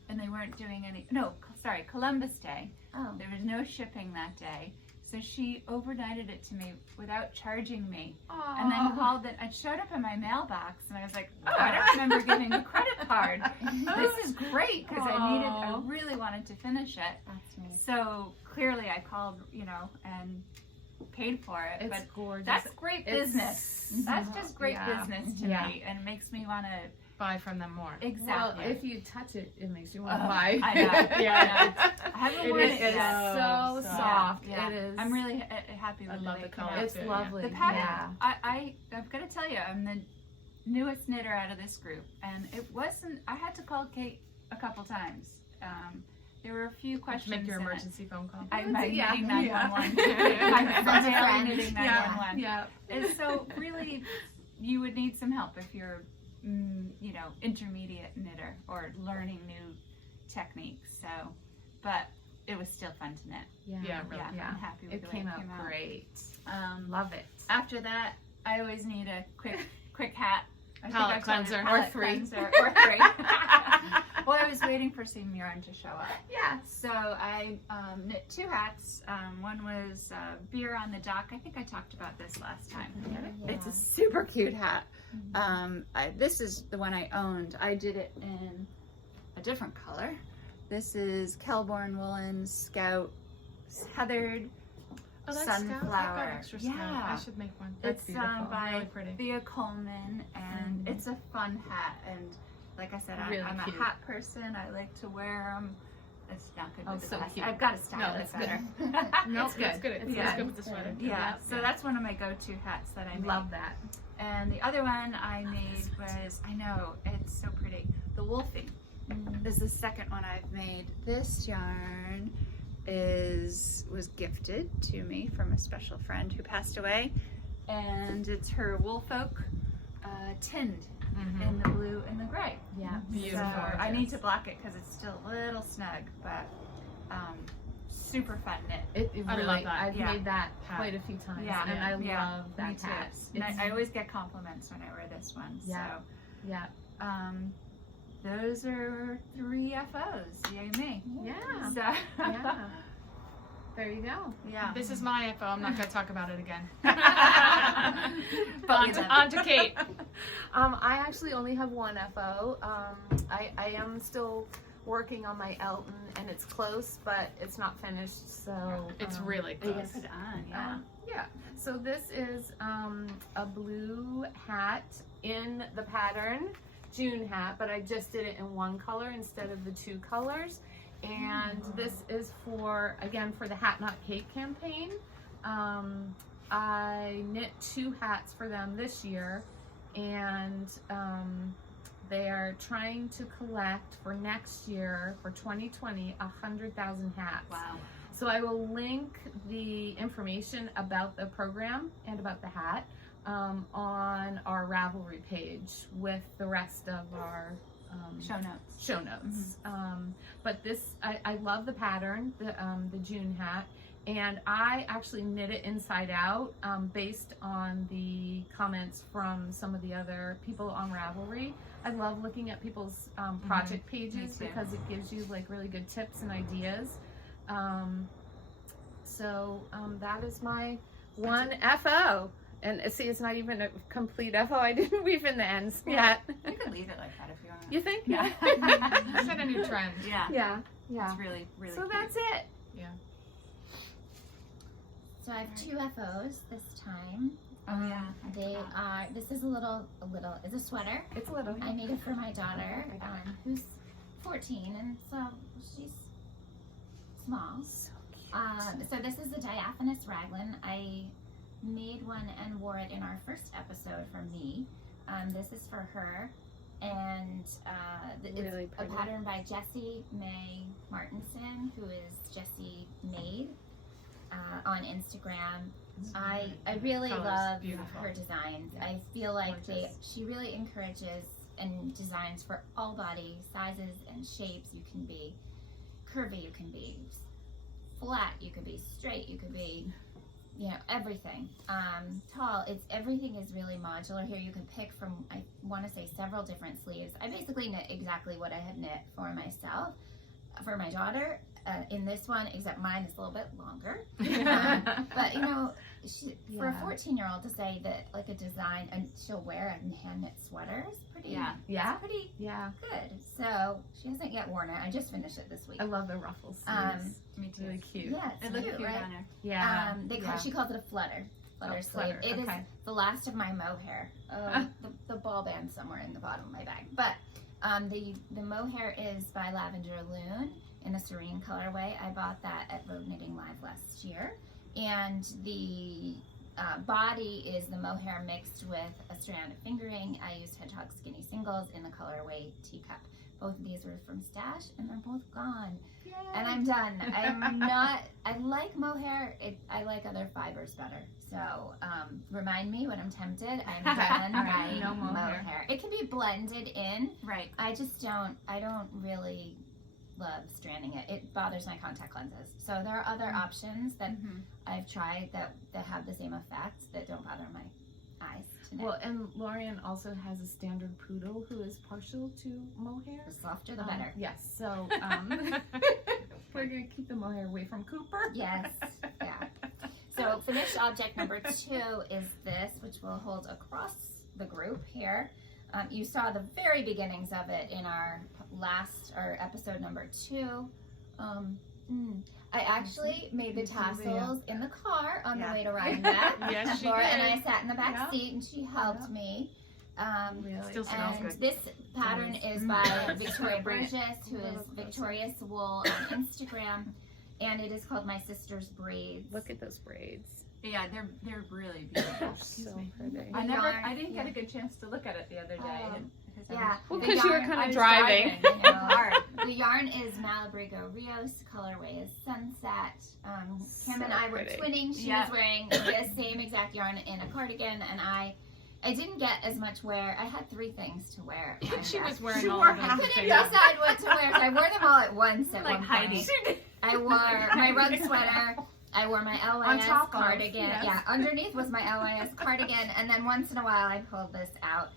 and they weren't doing any. No, sorry, Columbus Day. Oh. There was no shipping that day. So she overnighted it to me without charging me. And then called it. It showed up in my mailbox, and I was like, "Oh, I don't remember getting a credit card. This is great because I really wanted to finish it. That's nice. So clearly, I called, and paid for it. It's but gorgeous. that's great business. That's just great Yeah. business to Yeah. me, and it makes me want to buy from them more. Exactly. Well, if you touch it, it makes you want to Oh, buy. I know. Yeah. I haven't It worn is it yet. so soft. soft. Yeah. It is. I'm really happy with I the love way the it came color out. It's too, yeah. lovely. The pattern, Yeah. I've got to tell you, I'm the newest knitter out of this group, and it wasn't. I had to call Kate a couple times. There were a few questions. Make your in it. emergency phone call. I'm Yeah. knitting Yeah. 911. I'm Friend. daily knitting 911. Yeah. And so really, you would need some help if you're, intermediate knitter or learning new techniques. So, but it was still fun to knit. Yeah, really. Yeah, I'm happy with It the way came it out came out. great. Love it. After that, I always need a quick hat. I think Palette I've told you, cleanser. palette Or three. cleanser, or 3. Well, I was waiting for some yarn to show up. Yeah. So I knit 2 hats. One was Beer on the Dock. I think I talked about this last time. Yeah. It's a super cute hat. This is the one I owned. I did it in a different color. This is Kelborn Woolen Scout Heathered Oh, that's Scout. I've got Sunflower. extra Scout. Yeah. I should make one. That's It's beautiful. by Really pretty. Thea Coleman, and it's a fun hat. And like I said, Really I'm cute. a hat person. I like to wear them. It's not good Oh, with the so vest. cute. I've got to style No, it it's better. No, It's good. It's good. It's Yeah. good with the sweater. Yeah, so that's one of my go-to hats that I make. Love that. And the other one I made was, I know, it's so pretty, the Wolfie. This is the second one I've made. This yarn was gifted to me from a special friend who passed away, and it's her Woolfolk tinned in the blue and the gray. Yeah. Beautiful. So I need to block it because it's still a little snug, but super fun knit. It I really, love that. I've Yeah. made that Hat. quite a few times, Yeah. and I Yeah. love Me that too. hat. And It's- I always get compliments when I wear this one. Yeah. Yeah. So those are 3 FOs. Yay me. Yeah. So, Yeah. There you go. yeah. This is my FO. I'm not going to talk about it again. But on to Kate. I actually only have 1 FO. I am still working on my Elton, and it's close, but it's not finished. So It's really You can close. put it on, yeah. yeah. So this is a blue hat in the pattern June hat, but I just did it in 1 color instead of the 2 colors. And this is for, again, for the Hat Not Cake campaign. I knit 2 hats for them this year, and they are trying to collect for next year, for 2020, 100,000 hats. Wow. So I will link the information about the program and about the hat on our Ravelry page with the rest of our Show notes. But this, I love the pattern, the June hat, and I actually knit it inside out based on the comments from some of the other people on Ravelry. I love looking at people's project pages Me too. because it gives you like really good tips and ideas. So that is my 1 FO. And see, it's not even a complete FO. I didn't weave in the ends yet. You can leave it like that if you want. You think? Yeah. Set a new trend. Yeah. Yeah. It's really, really So cute. that's it. So I have 2 FOs this time. Oh, yeah. They are, this is it's a sweater. It's a little. I made it for my daughter, who's 14, and so she's small. So this is a diaphanous raglan. I made one and wore it in our first episode for me. This is for her, and it's Really a pretty. pattern by Jessie May Martinson, who is Jessie Made on Instagram. I really Color's love beautiful. her designs. Yeah. I feel like Gorgeous. she really encourages and designs for all body sizes and shapes. You can be curvy, you can be flat, you could be straight, you could be, everything. Tall. Everything is really modular here. You can pick from, I want to say, several different sleeves. I basically knit exactly what I had knit for myself, for my daughter. In this one, except mine is a little bit longer. But for a 14-year-old to say that like a design and she'll wear a hand knit sweater is pretty, Yeah. pretty Yeah. good. So she hasn't yet worn it. I just finished it this week. I love the ruffles. Me too. Really cute. Yeah, It it's looks cute, cute right? on her. Yeah. She calls it a flutter. flutter sleeve. flutter, It is okay. the last of my mohair. The ball band somewhere in the bottom of my bag. But the mohair is by Lavender Loon in a serene colorway. I bought that at Vogue Knitting Live last year. And the body is the mohair mixed with a strand of fingering. I used Hedgehog Skinny Singles in the colorway Teacup. Both of these were from Stash, and they're both gone. Yay. And I'm done. I like mohair. I like other fibers better. So remind me when I'm tempted. I'm done by No mohair. mohair. It can be blended in. Right. I don't really love stranding it. It bothers my contact lenses. So there are other options that I've tried that have the same effect that don't bother my eyes. Well, and Lorien also has a standard poodle who is partial to mohair. The softer the better. Yes, so we're going to keep the mohair away from Cooper. Yes, yeah. So finished object number 2 is this, which we'll hold across the group here. You saw the very beginnings of it in our episode number 2. I actually made the tassels in the car on the way to Rhinebeck. Yes, she Laura did. and I sat in the back seat, and she helped me. Really? Still smells And good. this pattern is by Victoria Burgess, who is Victorious Wool on Instagram, and it is called My Sister's Braids. Look at those braids. Yeah, they're really beautiful. So pretty. I didn't get a good chance to look at it the other day. Yeah, Well, the because you were yarn- kind I of was driving. I know. The yarn is Malabrigo Rios, colorway is Sunset. Kim and So I were pretty. twinning. She was wearing the same exact yarn in a cardigan, and I didn't get as much wear. I had 3 things to wear. She was wearing She all wore of them. half at the of same it. time. Decide what to wear, so I wore them all at once at Like one Heidi. point. I wore my rug sweater. I wore my On LYS top of, cardigan. yes. Yeah, underneath was my LYS cardigan, and then once in a while I pulled this out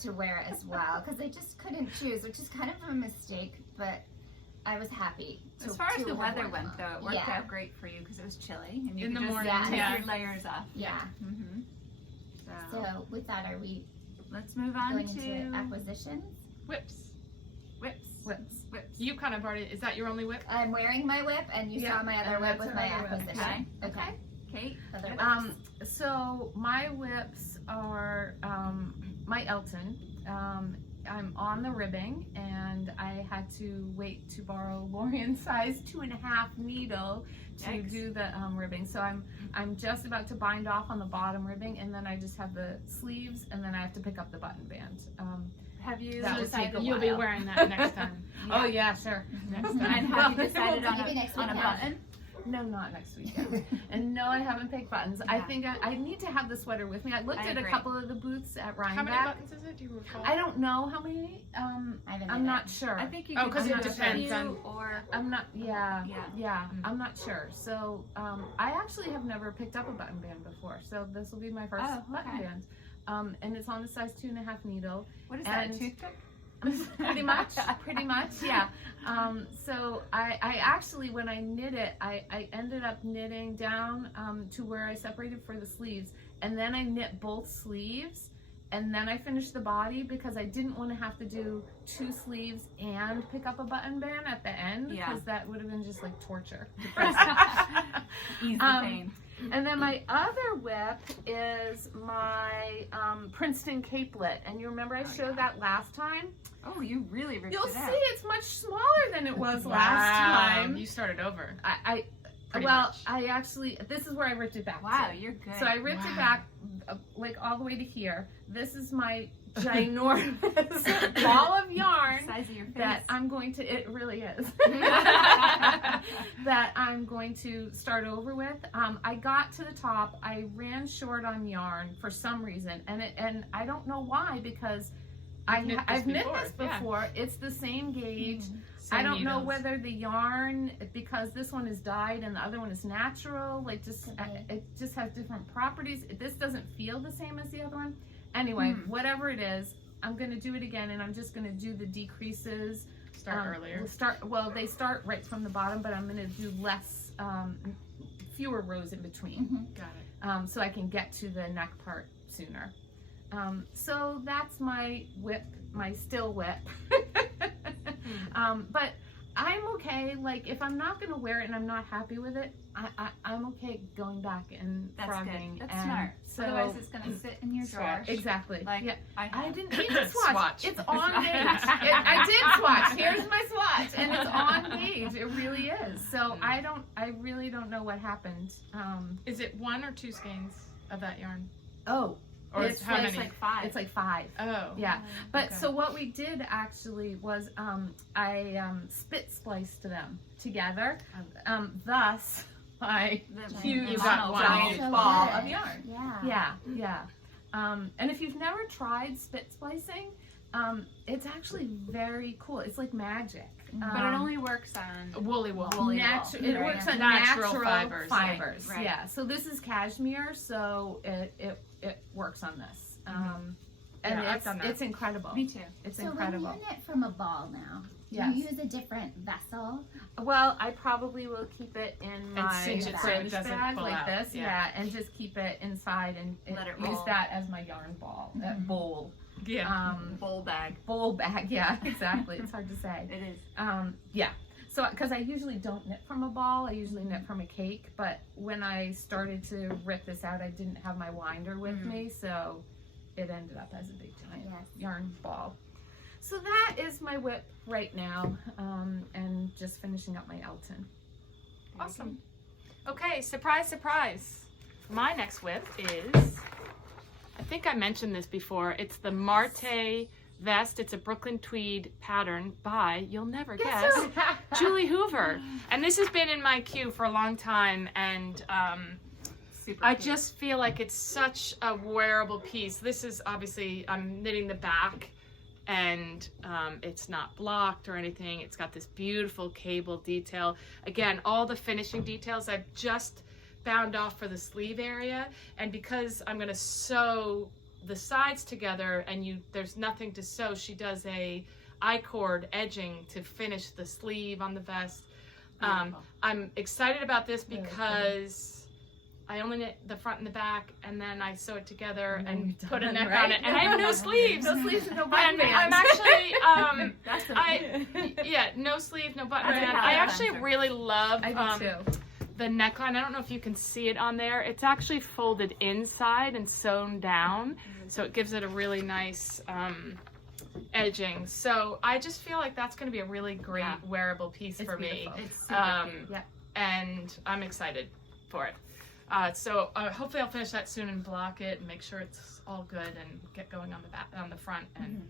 to wear as well because I just couldn't choose, which is kind of a mistake, but I was happy. As far as the have weather worn went, them. though, it worked Yeah. out great for you because it was chilly and you In could the just morning, take yeah. your layers off. Yeah. Mm-hmm. So with that, are we Let's move on going to into acquisitions? Whips. whips. Whips. Whips. You kind of already, is that your only whip? I'm wearing my whip, and you Yeah, saw my other and whip that's with my another whip. acquisition. Okay. Kate. Other whips. So my whips are my Elton. I'm on the ribbing, and I had to wait to borrow Lorien's size 2.5 needle to Yikes. do the ribbing. So I'm just about to bind off on the bottom ribbing, and then I just have the sleeves, and then I have to pick up the button band. Have you That would take decided? a You'll be while. wearing that next time. Oh yeah, sure. Next And time. have you decided Well, on maybe next a weekend. button? No, not next weekend. And no, I haven't picked buttons. I Yeah. think I need to have the sweater with me. I looked I at a agree. couple of the booths at Rhinebeck. How many buttons is it? Do you recall? I don't know how many. I haven't I'm did not it. sure. I think you Oh, could 'cause do it a depends few on- or I'm not. Yeah. Yeah. Yeah. Mm. I'm not sure. So I actually have never picked up a button band before. So this will be my first Oh, button okay. band. And it's on the size 2.5 needle. what is that? And- A toothpick? Pretty much. Pretty much. Yeah. So I actually, when I knit it, I ended up knitting down to where I separated for the sleeves, and then I knit both sleeves, and then I finished the body because I didn't want to have to do 2 sleeves and pick up a button band at the end, Yeah. because that would have been just like torture. Easy Um, pain. And then my other whip is my Princeton capelet, and you remember I showed that last time? Oh, you really ripped You'll it see out. it's much smaller than it was last time. You started over. Pretty much. I actually, this is where I ripped it back. Wow, to. you're good. So I ripped it back like all the way to here. This is my ginormous ball of yarn Size of your face. that I'm going to, it really is, that I'm going to start over with. I got to the top, I ran short on yarn for some reason, and I don't know why, because I've knit this yeah. before. It's the same gauge. Same I don't know needles. whether the yarn, because this one is dyed and the other one is natural, like just it just has different properties. This doesn't feel the same as the other one. Anyway, whatever it is, I'm going to do it again, and I'm just going to do the decreases. Start earlier. Well, they start right from the bottom, but I'm going to do less, fewer rows in between. Got it. So I can get to the neck part sooner. So that's my whip, my still whip. But I'm okay. Like, if I'm not gonna wear it and I'm not happy with it, I'm okay going back and That's frogging. good. That's and smart. So Otherwise, it's gonna sit in your drawer. Swatch. exactly. Like yeah. I I have. didn't need the swatch. Swatch. It's on page. I did swatch. Here's my swatch, and it's on page. It really is. So I really don't know what happened. Is it 1 or 2 skeins of that yarn? Oh, Or It's how It's many? like 5. it's like 5. Oh. Yeah. But Okay. so what we did actually was I spit spliced them together. Thus my The huge You got one. giant So ball good. of yarn. Yeah. Yeah. And if you've never tried spit splicing, it's actually very cool. It's like magic. But it only works on Woolly wool. Woolly wool. It Right. works on Natural natural fibers. fibers. Right. Yeah. So this is cashmere, so it works on this. And Yeah, I've done that. it's incredible. Me too. It's So incredible. when you knit from a ball now, do Yes. you use a different vessel? Well, I probably will keep it in my cinch it so it fringe doesn't bag pull like out. this, Yeah. and just keep it inside and Let it use roll. that as my yarn ball, bowl, Yeah. Bowl bag. bowl bag. Yeah, exactly. It's hard to say. It is. Yeah. So, because I usually don't knit from a ball, I usually knit from a cake. But when I started to rip this out, I didn't have my winder with me, so it ended up as a big giant yarn ball. So that is my whip right now, and just finishing up my Elton. Awesome. Okay, surprise, surprise. My next whip is, I think I mentioned this before, it's the Marte vest. It's a Brooklyn tweed pattern by, you'll never guess, Julie Hoover. And this has been in my queue for a long time, and Super I cute. just feel like it's such a wearable piece. This is obviously, I'm knitting the back, and it's not blocked or anything. It's got this beautiful cable detail. Again, all the finishing details I've just bound off for the sleeve area, and because I'm gonna sew the sides together and there's nothing to sew, she does a I-cord edging to finish the sleeve on the vest. I'm excited about this because I only knit the front and the back, and then I sew it together and put a done, neck on right? it, and I have no sleeves. No sleeves and no And button bands. I'm actually, That's the no sleeve, no button That's band. a I bad actually answer. really love I do too. the neckline. I don't know if you can see it on there. It's actually folded inside and sewn down, so it gives it a really nice edging. So I just feel like that's going to be a really great wearable piece It's for beautiful. me. It's super cute. Yeah. And I'm excited for it. So hopefully I'll finish that soon and block it and make sure it's all good and get going on the back, on the front, and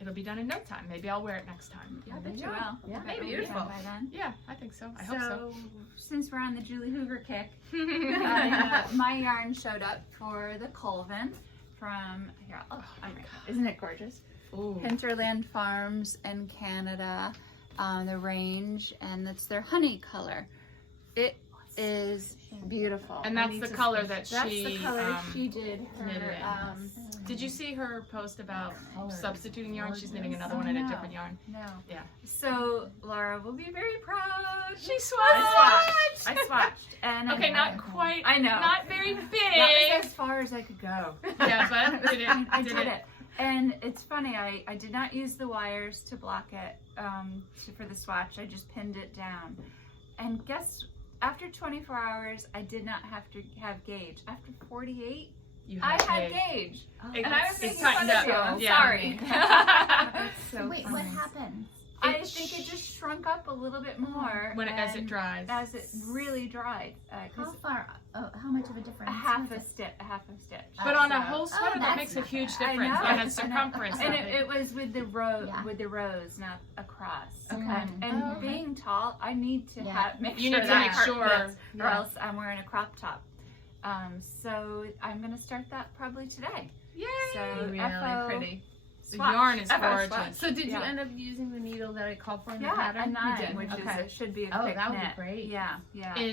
it'll be done in no time. Maybe I'll wear it next time. I bet you Yeah. will. Yeah. I bet we'll be Beautiful. done by then. Yeah, I think so. I hope so. Since we're on the Julie Hoover kick, Yeah. my yarn showed up for the Colvin from here. Oh, isn't it gorgeous? Ooh. Hinterland Farms in Canada, the range, and it's their honey color. It is beautiful. And that's the color that That's she the color she did. knitted Her, in. Did you see her post about color is substituting yarn? She's knitting gorgeous. another one in a No. different yarn. no. Yeah. So Laura will be very proud. She I swatched. swatched. And Okay, not quite. I know. Not very That big. was as far as I could go. Yeah, but did it? I did it. And it's funny, I did not use the wires to block it for the swatch. I just pinned it down. And guess, after 24 hours, I did not have to have gauge. After 48, You I have had big. gauge. It- And I was it's making fun tightened of up. you. I'm Yeah. sorry. So Wait, funny. what happened? I think it just shrunk up a little bit more. As it and dries. As it really dried. How 'Cause far? How much of a difference? a half was a it? stitch. But on a So- whole sweater, that that's makes a not huge bad. I difference know. on a I know. circumference. And of it. it was with the Yeah. with the rows, not across. Okay. And Oh, okay. being tall, I need to Yeah. make You sure need to that make part sure. fits, or Yeah. else I'm wearing a crop top. So I'm gonna start that probably today. Yay! So Really FO pretty. The swatch. yarn is FO gorgeous. swatch. So did Yeah. you end up using the needle that I called for in the Yeah, pattern? a 9, You did. which Okay. should be a Oh, quick that would be knit. great. Yeah.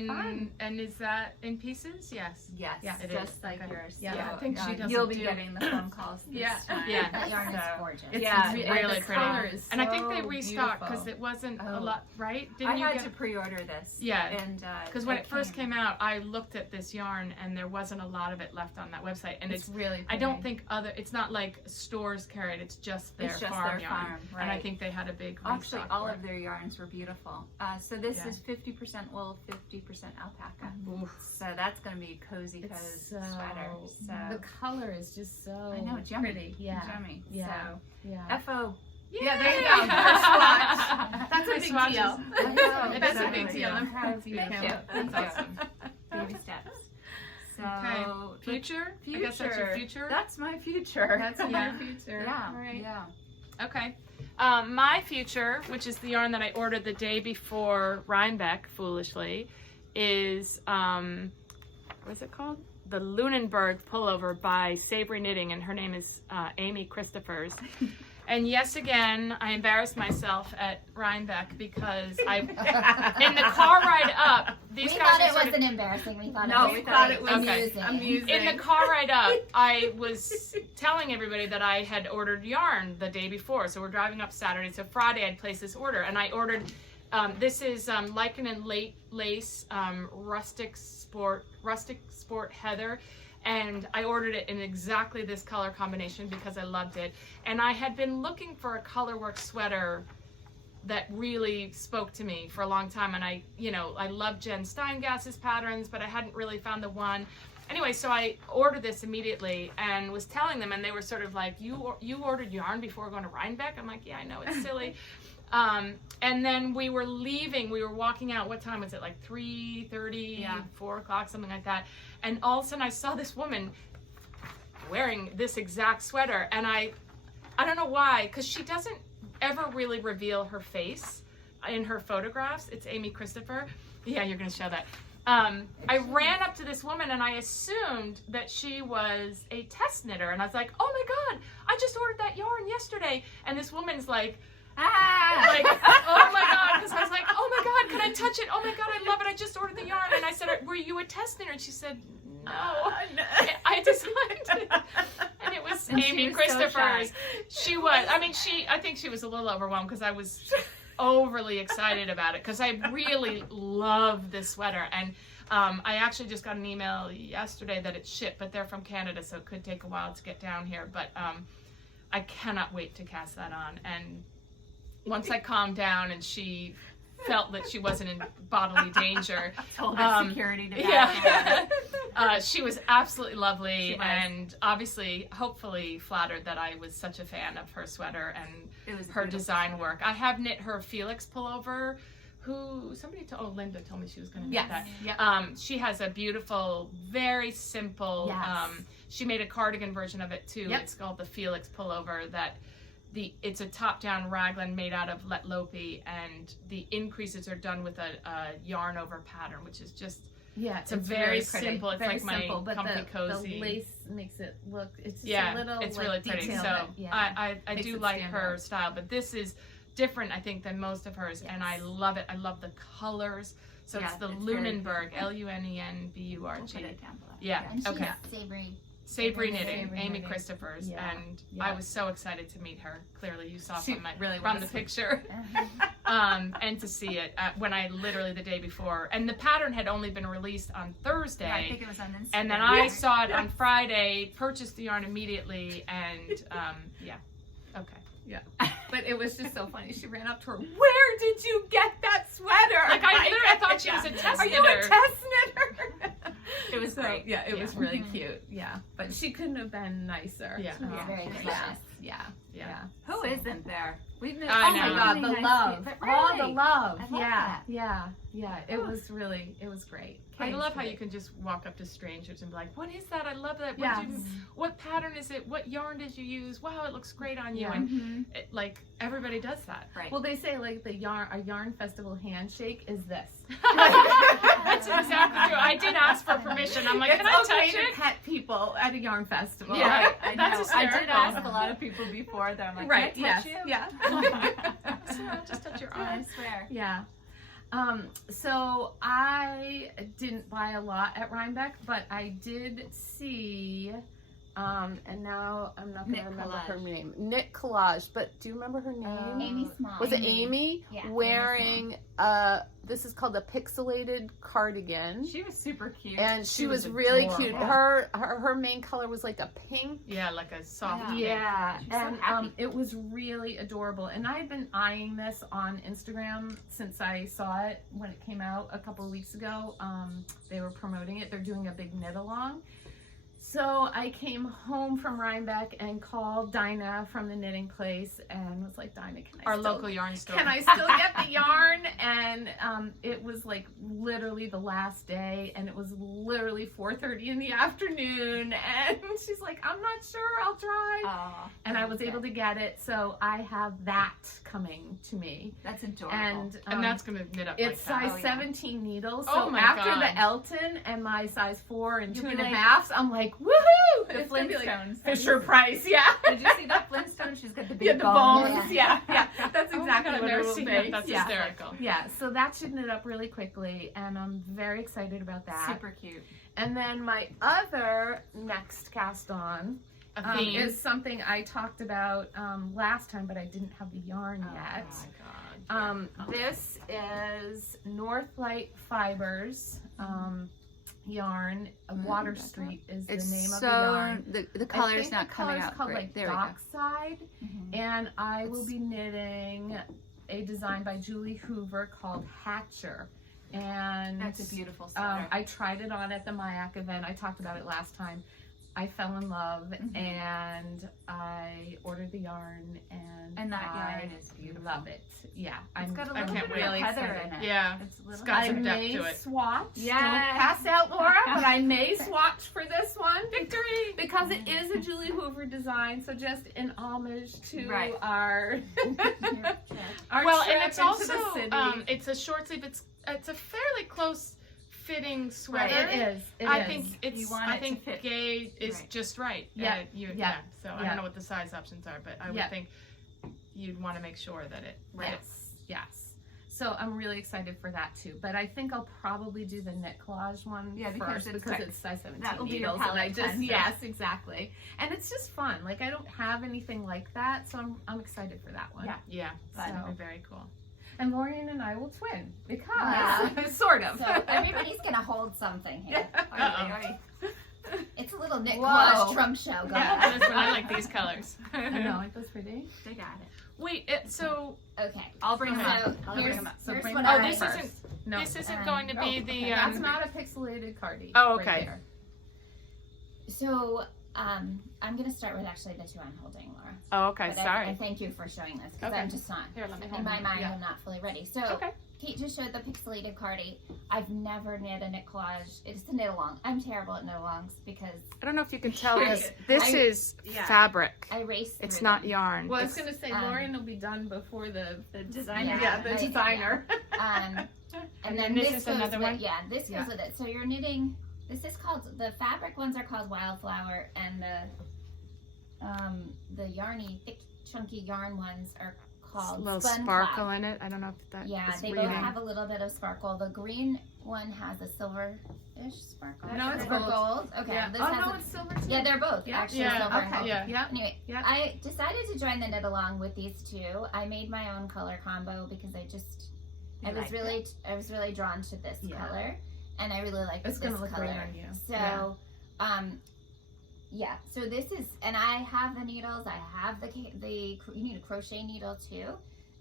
Fun. And is that in pieces? Yes. Yes. Yeah, it just is. like Okay. yours. Yeah, So, I think she doesn't you'll be do- getting the phone calls. This Yeah. time. Yeah. That yarn is So- gorgeous. Yeah, It's and really the pretty. color is And I think they so restocked because beautiful. it wasn't a Oh. lot, right? I Didn't you had get? to pre-order this. Yeah. And Because when it first came out, I looked at this yarn and there wasn't a lot of it left on that website. And It's really pretty. I don't think it's not like stores carry it. It's just their It's just farm their yarn. farm, And I right. think they had a big Actually, restock all for of it. their yarns were beautiful. So this Yeah. is 50% wool, 50% alpaca. Oof. So that's going to be a cozy It's sweater. So the color is just so I know, Jemmy. pretty. Yeah. Jemmy. Yeah. So Yeah. FO. Yeah, there you go. First swatch. That's a Nice big swatches. deal. I know, That's a exactly. big deal. I'm proud of you, Thank Kim. you. That's Thank awesome. you. Baby steps. So Okay. the Future? I guess that's your future? That's my future. That's Yeah. my future. yeah. All right. Yeah. Okay. My future, which is the yarn that I ordered the day before Rhinebeck, foolishly, is, what's it called? The Lunenburg pullover by Sabri Knitting, and her name is Amy Christophers. And yes, again, I embarrassed myself at Rhinebeck because in the car ride up, these We guys thought were it sort of- wasn't embarrassing. We thought No, it was we thought it quite was amusing. amusing. in the car ride up, I was telling everybody that I had ordered yarn the day before. So we're driving up Saturday. So Friday I'd placed this order, and I ordered. This is lichen and lace rustic sport heather, and I ordered it in exactly this color combination because I loved it. And I had been looking for a colorwork sweater that really spoke to me for a long time, and I love Jen Steingass's patterns, but I hadn't really found the one. Anyway, so I ordered this immediately and was telling them, and they were sort of like, you ordered yarn before going to Rhinebeck? I'm like, yeah, I know, it's silly. And then we were leaving, we were walking out, what time was it, like 3:30, Yeah. 4 o'clock, something like that. And all of a sudden I saw this woman wearing this exact sweater, and I don't know why, because she doesn't ever really reveal her face in her photographs. It's Amy Christopher. Yeah, you're going to show that. I ran up to this woman and I assumed that she was a test knitter, and I was like, oh my God, I just ordered that yarn yesterday. And this woman's like, oh my God, because I was like, oh my God, can I touch it? Oh my God, I love it. I just ordered the yarn. And I said, were you a test knitter? And she said, no. I designed it. And it was And she Amy was so Christopher's. shy. She was, I think she was a little overwhelmed because I was overly excited about it because I really love this sweater. And I actually just got an email yesterday that it's shipped, but they're from Canada, so it could take a while to get down here. But I cannot wait to cast that on. And once I calmed down and she felt that she wasn't in bodily danger, Told the security to back yeah, she was absolutely lovely, She was. and obviously, hopefully flattered that I was such a fan of her sweater and It was her beautiful. design work. I have knit her Felix pullover, Linda told me she was going to knit that. Yep. She has a beautiful, very simple, Yes. she made a cardigan version of it too. Yep. It's called the Felix pullover. It's a top-down raglan made out of Letlopi, and the increases are done with a yarn over pattern, which is just, Yeah, it's a very really pretty. simple, it's Very like my simple, but comfy the cozy. lace makes it look, it's just Yeah, a little it's like, really pretty. detail So that- yeah. I makes do it like stand her out. style, but this is different, I think, than most of hers, and I Yes. love it. I love the colors. So Yeah, it's the it's very Lunenburg, pretty. Lunenburg. We'll put it down below. Yeah. And she's Okay. savory. Sabri Knitting, Sabri Amy Knitting. Christophers, Yeah, and yeah. I was so excited to meet her. Clearly, you saw She from really from was. the picture, Uh-huh. and to see it when I literally the day before, and the pattern had only been released on Thursday. Yeah, I think it was on Instagram. And then I saw it on Friday, purchased the yarn immediately, and yeah, okay. Yeah. But it was just so funny. She ran up to her, where did you get that sweater? Like I literally thought she was a test Are knitter. you a test knitter? It was great. Yeah, it was Yeah. really cute. Yeah. But she couldn't have been nicer. Yeah. She was Yeah. very Yeah. gracious. Yeah. Yeah. Yeah. Who isn't there? We've met I Oh my know. God, so the many nice love. people. All Really? the love. I love Yeah. that. Yeah. Yeah. It was great. I Came love how through. you can just walk up to strangers and be like, "What is that? I love that. Yes. What pattern is it? What yarn did you use? Wow, it looks great on you." Yeah. And Mhm. like everybody does that. Right. Well, they say like a yarn festival handshake is this. That's exactly true. I did ask for permission. I'm like, It's "Can I okay touch to it?" pet people at a yarn festival. Yeah. Right, I That's know. I did hysterical. ask a lot of people before that. I'm like, Right. can I touch Yes. you? Yeah. Sarah, just touch your I arm. swear. Yeah. So I didn't buy a lot at Rhinebeck, but I did see and now I'm not going to Knit remember her Collage. name. Knit Collage, but do you remember her name? Amy Small. Was it Amy? Yeah, Wearing this is called a pixelated cardigan. She was super cute. And she was was really adorable. cute. Her main color was like a pink. Yeah, like a soft. Yeah, She's so and happy. it was really adorable. And I had been eyeing this on Instagram since I saw it when it came out a couple of weeks ago. They were promoting it. They're doing a big knit along. So I came home from Rhinebeck and called Dinah from the knitting place and was like, Dinah, Our local yarn store. can I still get the yarn? And it was like literally the last day, and it was literally 4:30 in the afternoon. And she's like, I'm not sure, I'll try. Aw, And I was able to get it, so I have that coming to me. That's adorable. And that's gonna knit up it's like that. size 17 needles. So Oh my after God. the Elton and my size 4 and You'll 2 be and a like- half, I'm like, woohoo! the It's gonna be like Flintstones. Fisher Price, yeah. Did you see that Flintstone? She's got the big Yeah, the bones. bones, yeah. That's Oh my exactly God, I've what never it will seen be. that. That's Yeah. hysterical. Yeah, so that should knit up really quickly, and I'm very excited about that. Super cute. And then my other next cast on A theme. is something I talked about last time, but I didn't have the yarn yet. Oh my God. This is Northlight Fibers yarn. Water Rebecca? Street is It's the name of so the yarn. the I color's think not the coming color's out called great. like There we go. Dockside, Mhm. and I will It's- be knitting a design by Julie Hoover called Hatcher. And That's a beautiful sweater. I tried it on at the Mayak event. I talked about it last time. I fell in love, Mhm. and I ordered the yarn, and that I yarn is beautiful. love it. Yeah, It's got a I little can't bit really of heather excited. in it. Yeah. It's a little got I some depth may to it. swatch. Yes. Don't pass out, Laura, but I may swatch for this one. Victory! Because it is a Julie Hoover design, so just in homage to Right. our our Well, trip and it's into also the city. it's a short sleeve. It's a fairly close fitting sweater. It is. I think it's. You want I it to think fit. gay is Right. just right. Yeah. Yeah. So I Yeah. don't know what the size options are, but I would Yeah. think you'd want to make sure that it. Yes. So I'm really excited for that too. But I think I'll probably do the knit collage one Yeah, because first it's because quick. it's size 17 That will be your needles, and I palette just cleanser. yes, exactly. And it's just fun. Like I don't have anything like that, so I'm excited for that one. Yeah. Yeah. So- That would be very cool. And Lorien and I will twin because Yeah. sort of. So everybody's gonna hold something here. Uh-oh. It's a little knit Whoa. collage drum show going Yeah, on. that's what I like these colors. I know, aren't those pretty? They got it. Wait, so Okay. I'll bring So them up. So I'll bring here's, them up. So here's bring what that I this first. isn't- No, this isn't Um, going to be the. that's not a pixelated cardi. Oh, right okay. there. So I'm gonna start with actually the two I'm holding, Laura. Oh, okay. But Sorry. I thank you for showing this because Okay. I'm just not Here, let me in hold my it. mind. Yeah. I'm not fully ready. So Okay. Kate just showed the pixelated cardi. I've never knit a knit collage. It's a knit along. I'm terrible at knit alongs because I don't know if you can tell I- this. This I- is yeah. fabric. I race. It's through not them. yarn. Well, I was It's- gonna say Um, Lorien will be done before the designer. Yeah, the I- designer. And And then then this this is goes another with, one? Yeah, this goes Yeah. with it. So you're knitting. This is called the fabric ones are called Wildflower, and the yarny, thick, chunky yarn ones are a called little Spun sparkle Cloud. in it. I don't know if that Yeah, is they reading. both have a little bit of sparkle. The green one has a silver-ish sparkle. No, it's Or gold. gold. Okay, Yeah. this Oh has no, a, it's silver too. yeah, they're both Yeah. actually Yeah, silver and okay. gold. Yeah. Yeah. Anyway, Yeah. I decided to join the knit along with these two. I made my own color combo because I was really drawn to this Yeah. color, and I really like It's this gonna look color. great on you. So, yeah. So this is, and I have the needles. I have the you need a crochet needle too.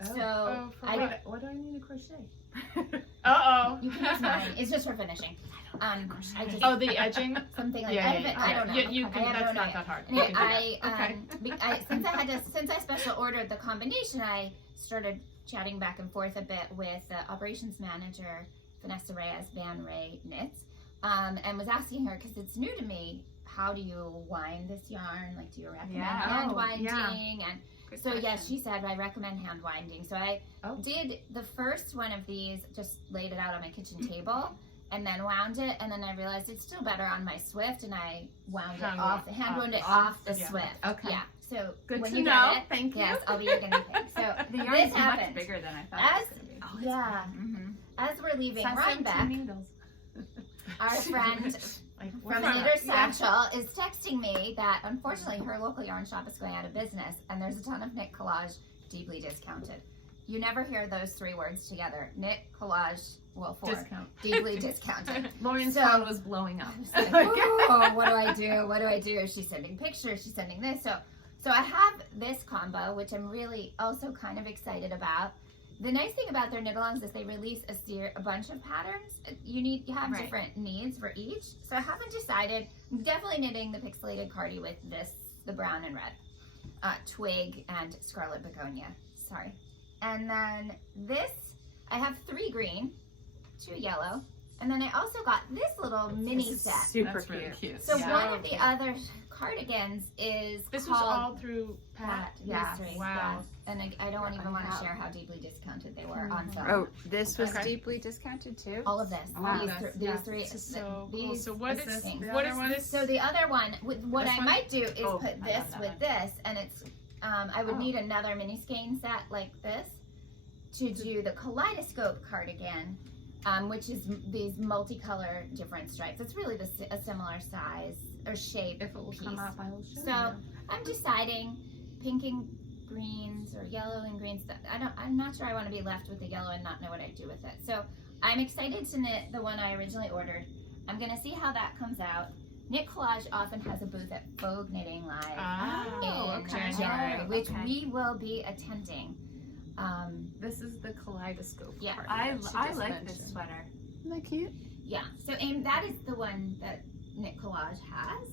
Oh. So Oh, for I What do I need to crochet? Uh you can use mine. It's just for finishing. I just Oh, the edging. something like Yeah, I, yeah, I don't know. You I can. have That's no not idea. that hard. You Anyway, can do that. since I special ordered the combination, I started chatting back and forth a bit with the operations manager Vanessa Reyes, Van Ray Knits, and was asking her because it's new to me. How do you wind this yarn? Like, do you recommend Yeah. hand Oh, winding? yeah. And Good so yes, question. she said I recommend hand winding. So I Oh. did the first one of these, just laid it out on my kitchen table, and then wound it, and then I realized it's still better on my Swift, and I wound Hand it off, wound- hand wound it off off the yeah. Swift. Okay. Yeah. So Good when to you know. get it, Thank you. yes, I'll be your guinea pig. So The yarn this is much happened. bigger than I thought it was As going to be. Oh, yeah, Mm-hmm. as we're leaving Size 17 Rhinebeck, needles. our friend Like, from Knitter's Satchel is texting me that unfortunately her local yarn shop is going out of business and there's a ton of knit collage deeply discounted. You never hear those 3 words together. Knit collage, well, for discount. deeply discounted. Lorien's So- phone was blowing up. I was like, oh, what do I do? What do I do? She's sending pictures. She's sending this. So I have this combo, which I'm really also kind of excited about. The nice thing about their knit-alongs is they release a bunch of patterns. You have Right. different needs for each. So I haven't decided. I'm definitely knitting the pixelated cardi with this, the brown and red, twig and scarlet begonia. Sorry. And then this, I have 3 green, 2 yellow, and then I also got this little mini set. Super That's really cute. cute. So Yeah. one of the other cardigans is This was called all through Pat. Yeah. Mystery. Wow. Yes. And I don't even want to share how deeply discounted they were on film. Oh, this was Okay. deeply discounted too? All of this. Wow. These 3. This is so these, cool. So what is things. what is this? So the other one, what This I one? might do is Oh, put I this love that with one. this, and it's, I would Oh. need another mini skein set like this to do the kaleidoscope cardigan, which is these multicolor different stripes. It's really a similar size or shape If it will piece. come up, I will show So I'm deciding pink and greens or yellow and greens. I'm not sure I want to be left with the yellow and not know what I do with it. So I'm excited to knit the one I originally ordered. I'm gonna see how that comes out. Knit Collage often has a booth at Vogue Knitting Live in January, which we will be attending. This is the kaleidoscope. Yeah, part I that she like just this mentioned. sweater. Isn't that cute? Yeah, so that is the one that Knit Collage has,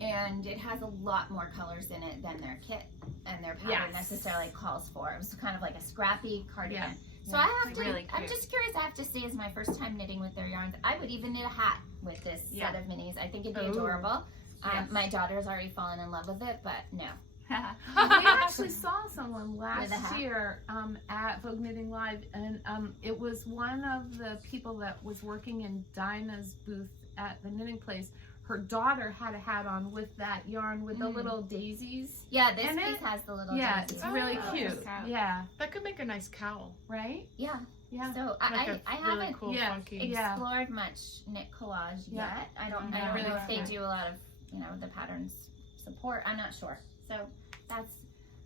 and it has a lot more colors in it than their kit and their pattern Yes. necessarily calls for. It was kind of like a scrappy cardigan. Yeah. So I have to, Really I'm cute. just curious, I have to see, it's my first time knitting with their yarns. I would even knit a hat with this Yeah. set of minis. I think it'd be Ooh. adorable. Yes. My daughter's already fallen in love with it, but no. We actually saw someone With a last hat. year at Vogue Knitting Live, and it was one of the people that was working in Dinah's booth at the knitting place. Her daughter had a hat on with that yarn with the Mhm. little daisies. Yeah, this And piece it- has the little Yeah, daisy. it's really Oh, cute. okay. Yeah, That could make a nice cowl. right? Yeah, Yeah. so Like a I really haven't cool, yeah, funky. Yeah. explored much knit collage Yeah. yet. I don't know I really if they like do a lot of, the patterns support. I'm not sure. So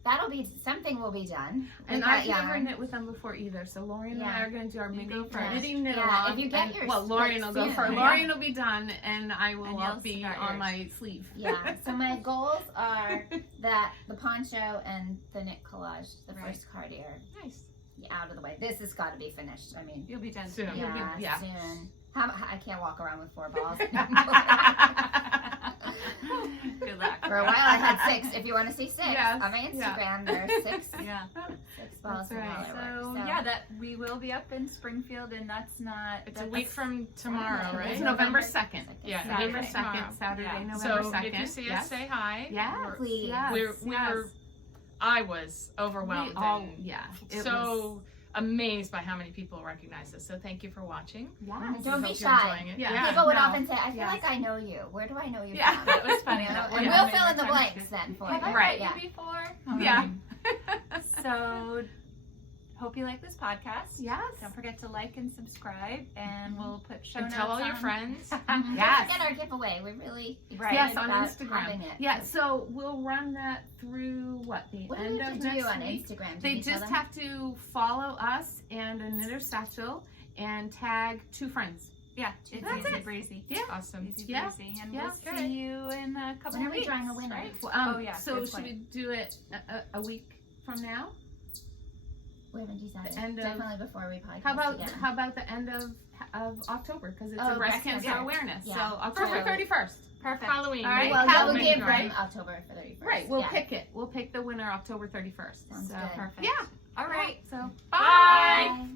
that'll be, something will be done. And with I've that never yarn. knit with them before either. So Lorien and I Yeah. are going to do our You mini go first. knitting knit Yeah, along. if you get and, yours, well, Lorien like, will go soon. first. Yeah. Lorien will be done, and I will And you'll be start on yours. my sleeve. Yeah, so my goals are that the poncho and the knit collage, the Right. first card are Nice. out of the way. This has got to be finished. I mean, You'll be done Soon. yeah, yeah. soon. I can't walk around with 4 balls. Good luck. For a while I had 6. If you want to see 6 Yes, on my Instagram, there's 6 Yeah. balls That's right. from all So over. yeah, that we will be up in Springfield, and that's not. It's a week from tomorrow, Saturday. right? It's November 2nd. Yeah, Saturday. November 2nd, Tomorrow. Saturday, Yeah. November So 2nd. if you see us, Yes. say hi. Yes. We're- Please. Yes. I was overwhelmed and yeah. It so was, amazed by how many people recognize us. So thank you for watching. yes. Don't be Hope you're shy. enjoying it. Yeah. People would No. often say, I feel Yes. like I know you. Where do I know you Yeah. from? That was funny. You know, That and one we'll made fill my in the friends blanks do. then for Have you. I Right. met Yeah. you before? Yeah. So, hope you like this podcast. Yes. Don't forget to like and subscribe, and we'll put show And notes tell all your on- friends. Mhm. Yes. Don't forget our giveaway. We're really Right. excited Yes, on about Instagram. having it. Yeah, so we'll run that through the What do end we have of to do next on week. Instagram? Do They we tell just them? have to follow us and a knitter satchel and tag 2 friends. Yeah, it's That's easy it. breezy. Yeah. Awesome. Easy Yeah. breezy, and Yeah. we'll see you in a couple When are of we weeks. drawing a winner? Right? Well, Oh, yeah, So good should point. we do it a week from now? We haven't decided. The end of- Definitely before we podcast again. How about the end of October? Because it's Oh, a breast cancer cancer. awareness. Yeah. So October Perfect. 31st. Perfect. Halloween. All right. Well, yeah, we'll Halloween, give right? them October for 31st. Right. We'll yeah. pick it. We'll pick the winner October 31st. Sounds so good. Perfect. yeah. All right. So Bye. bye.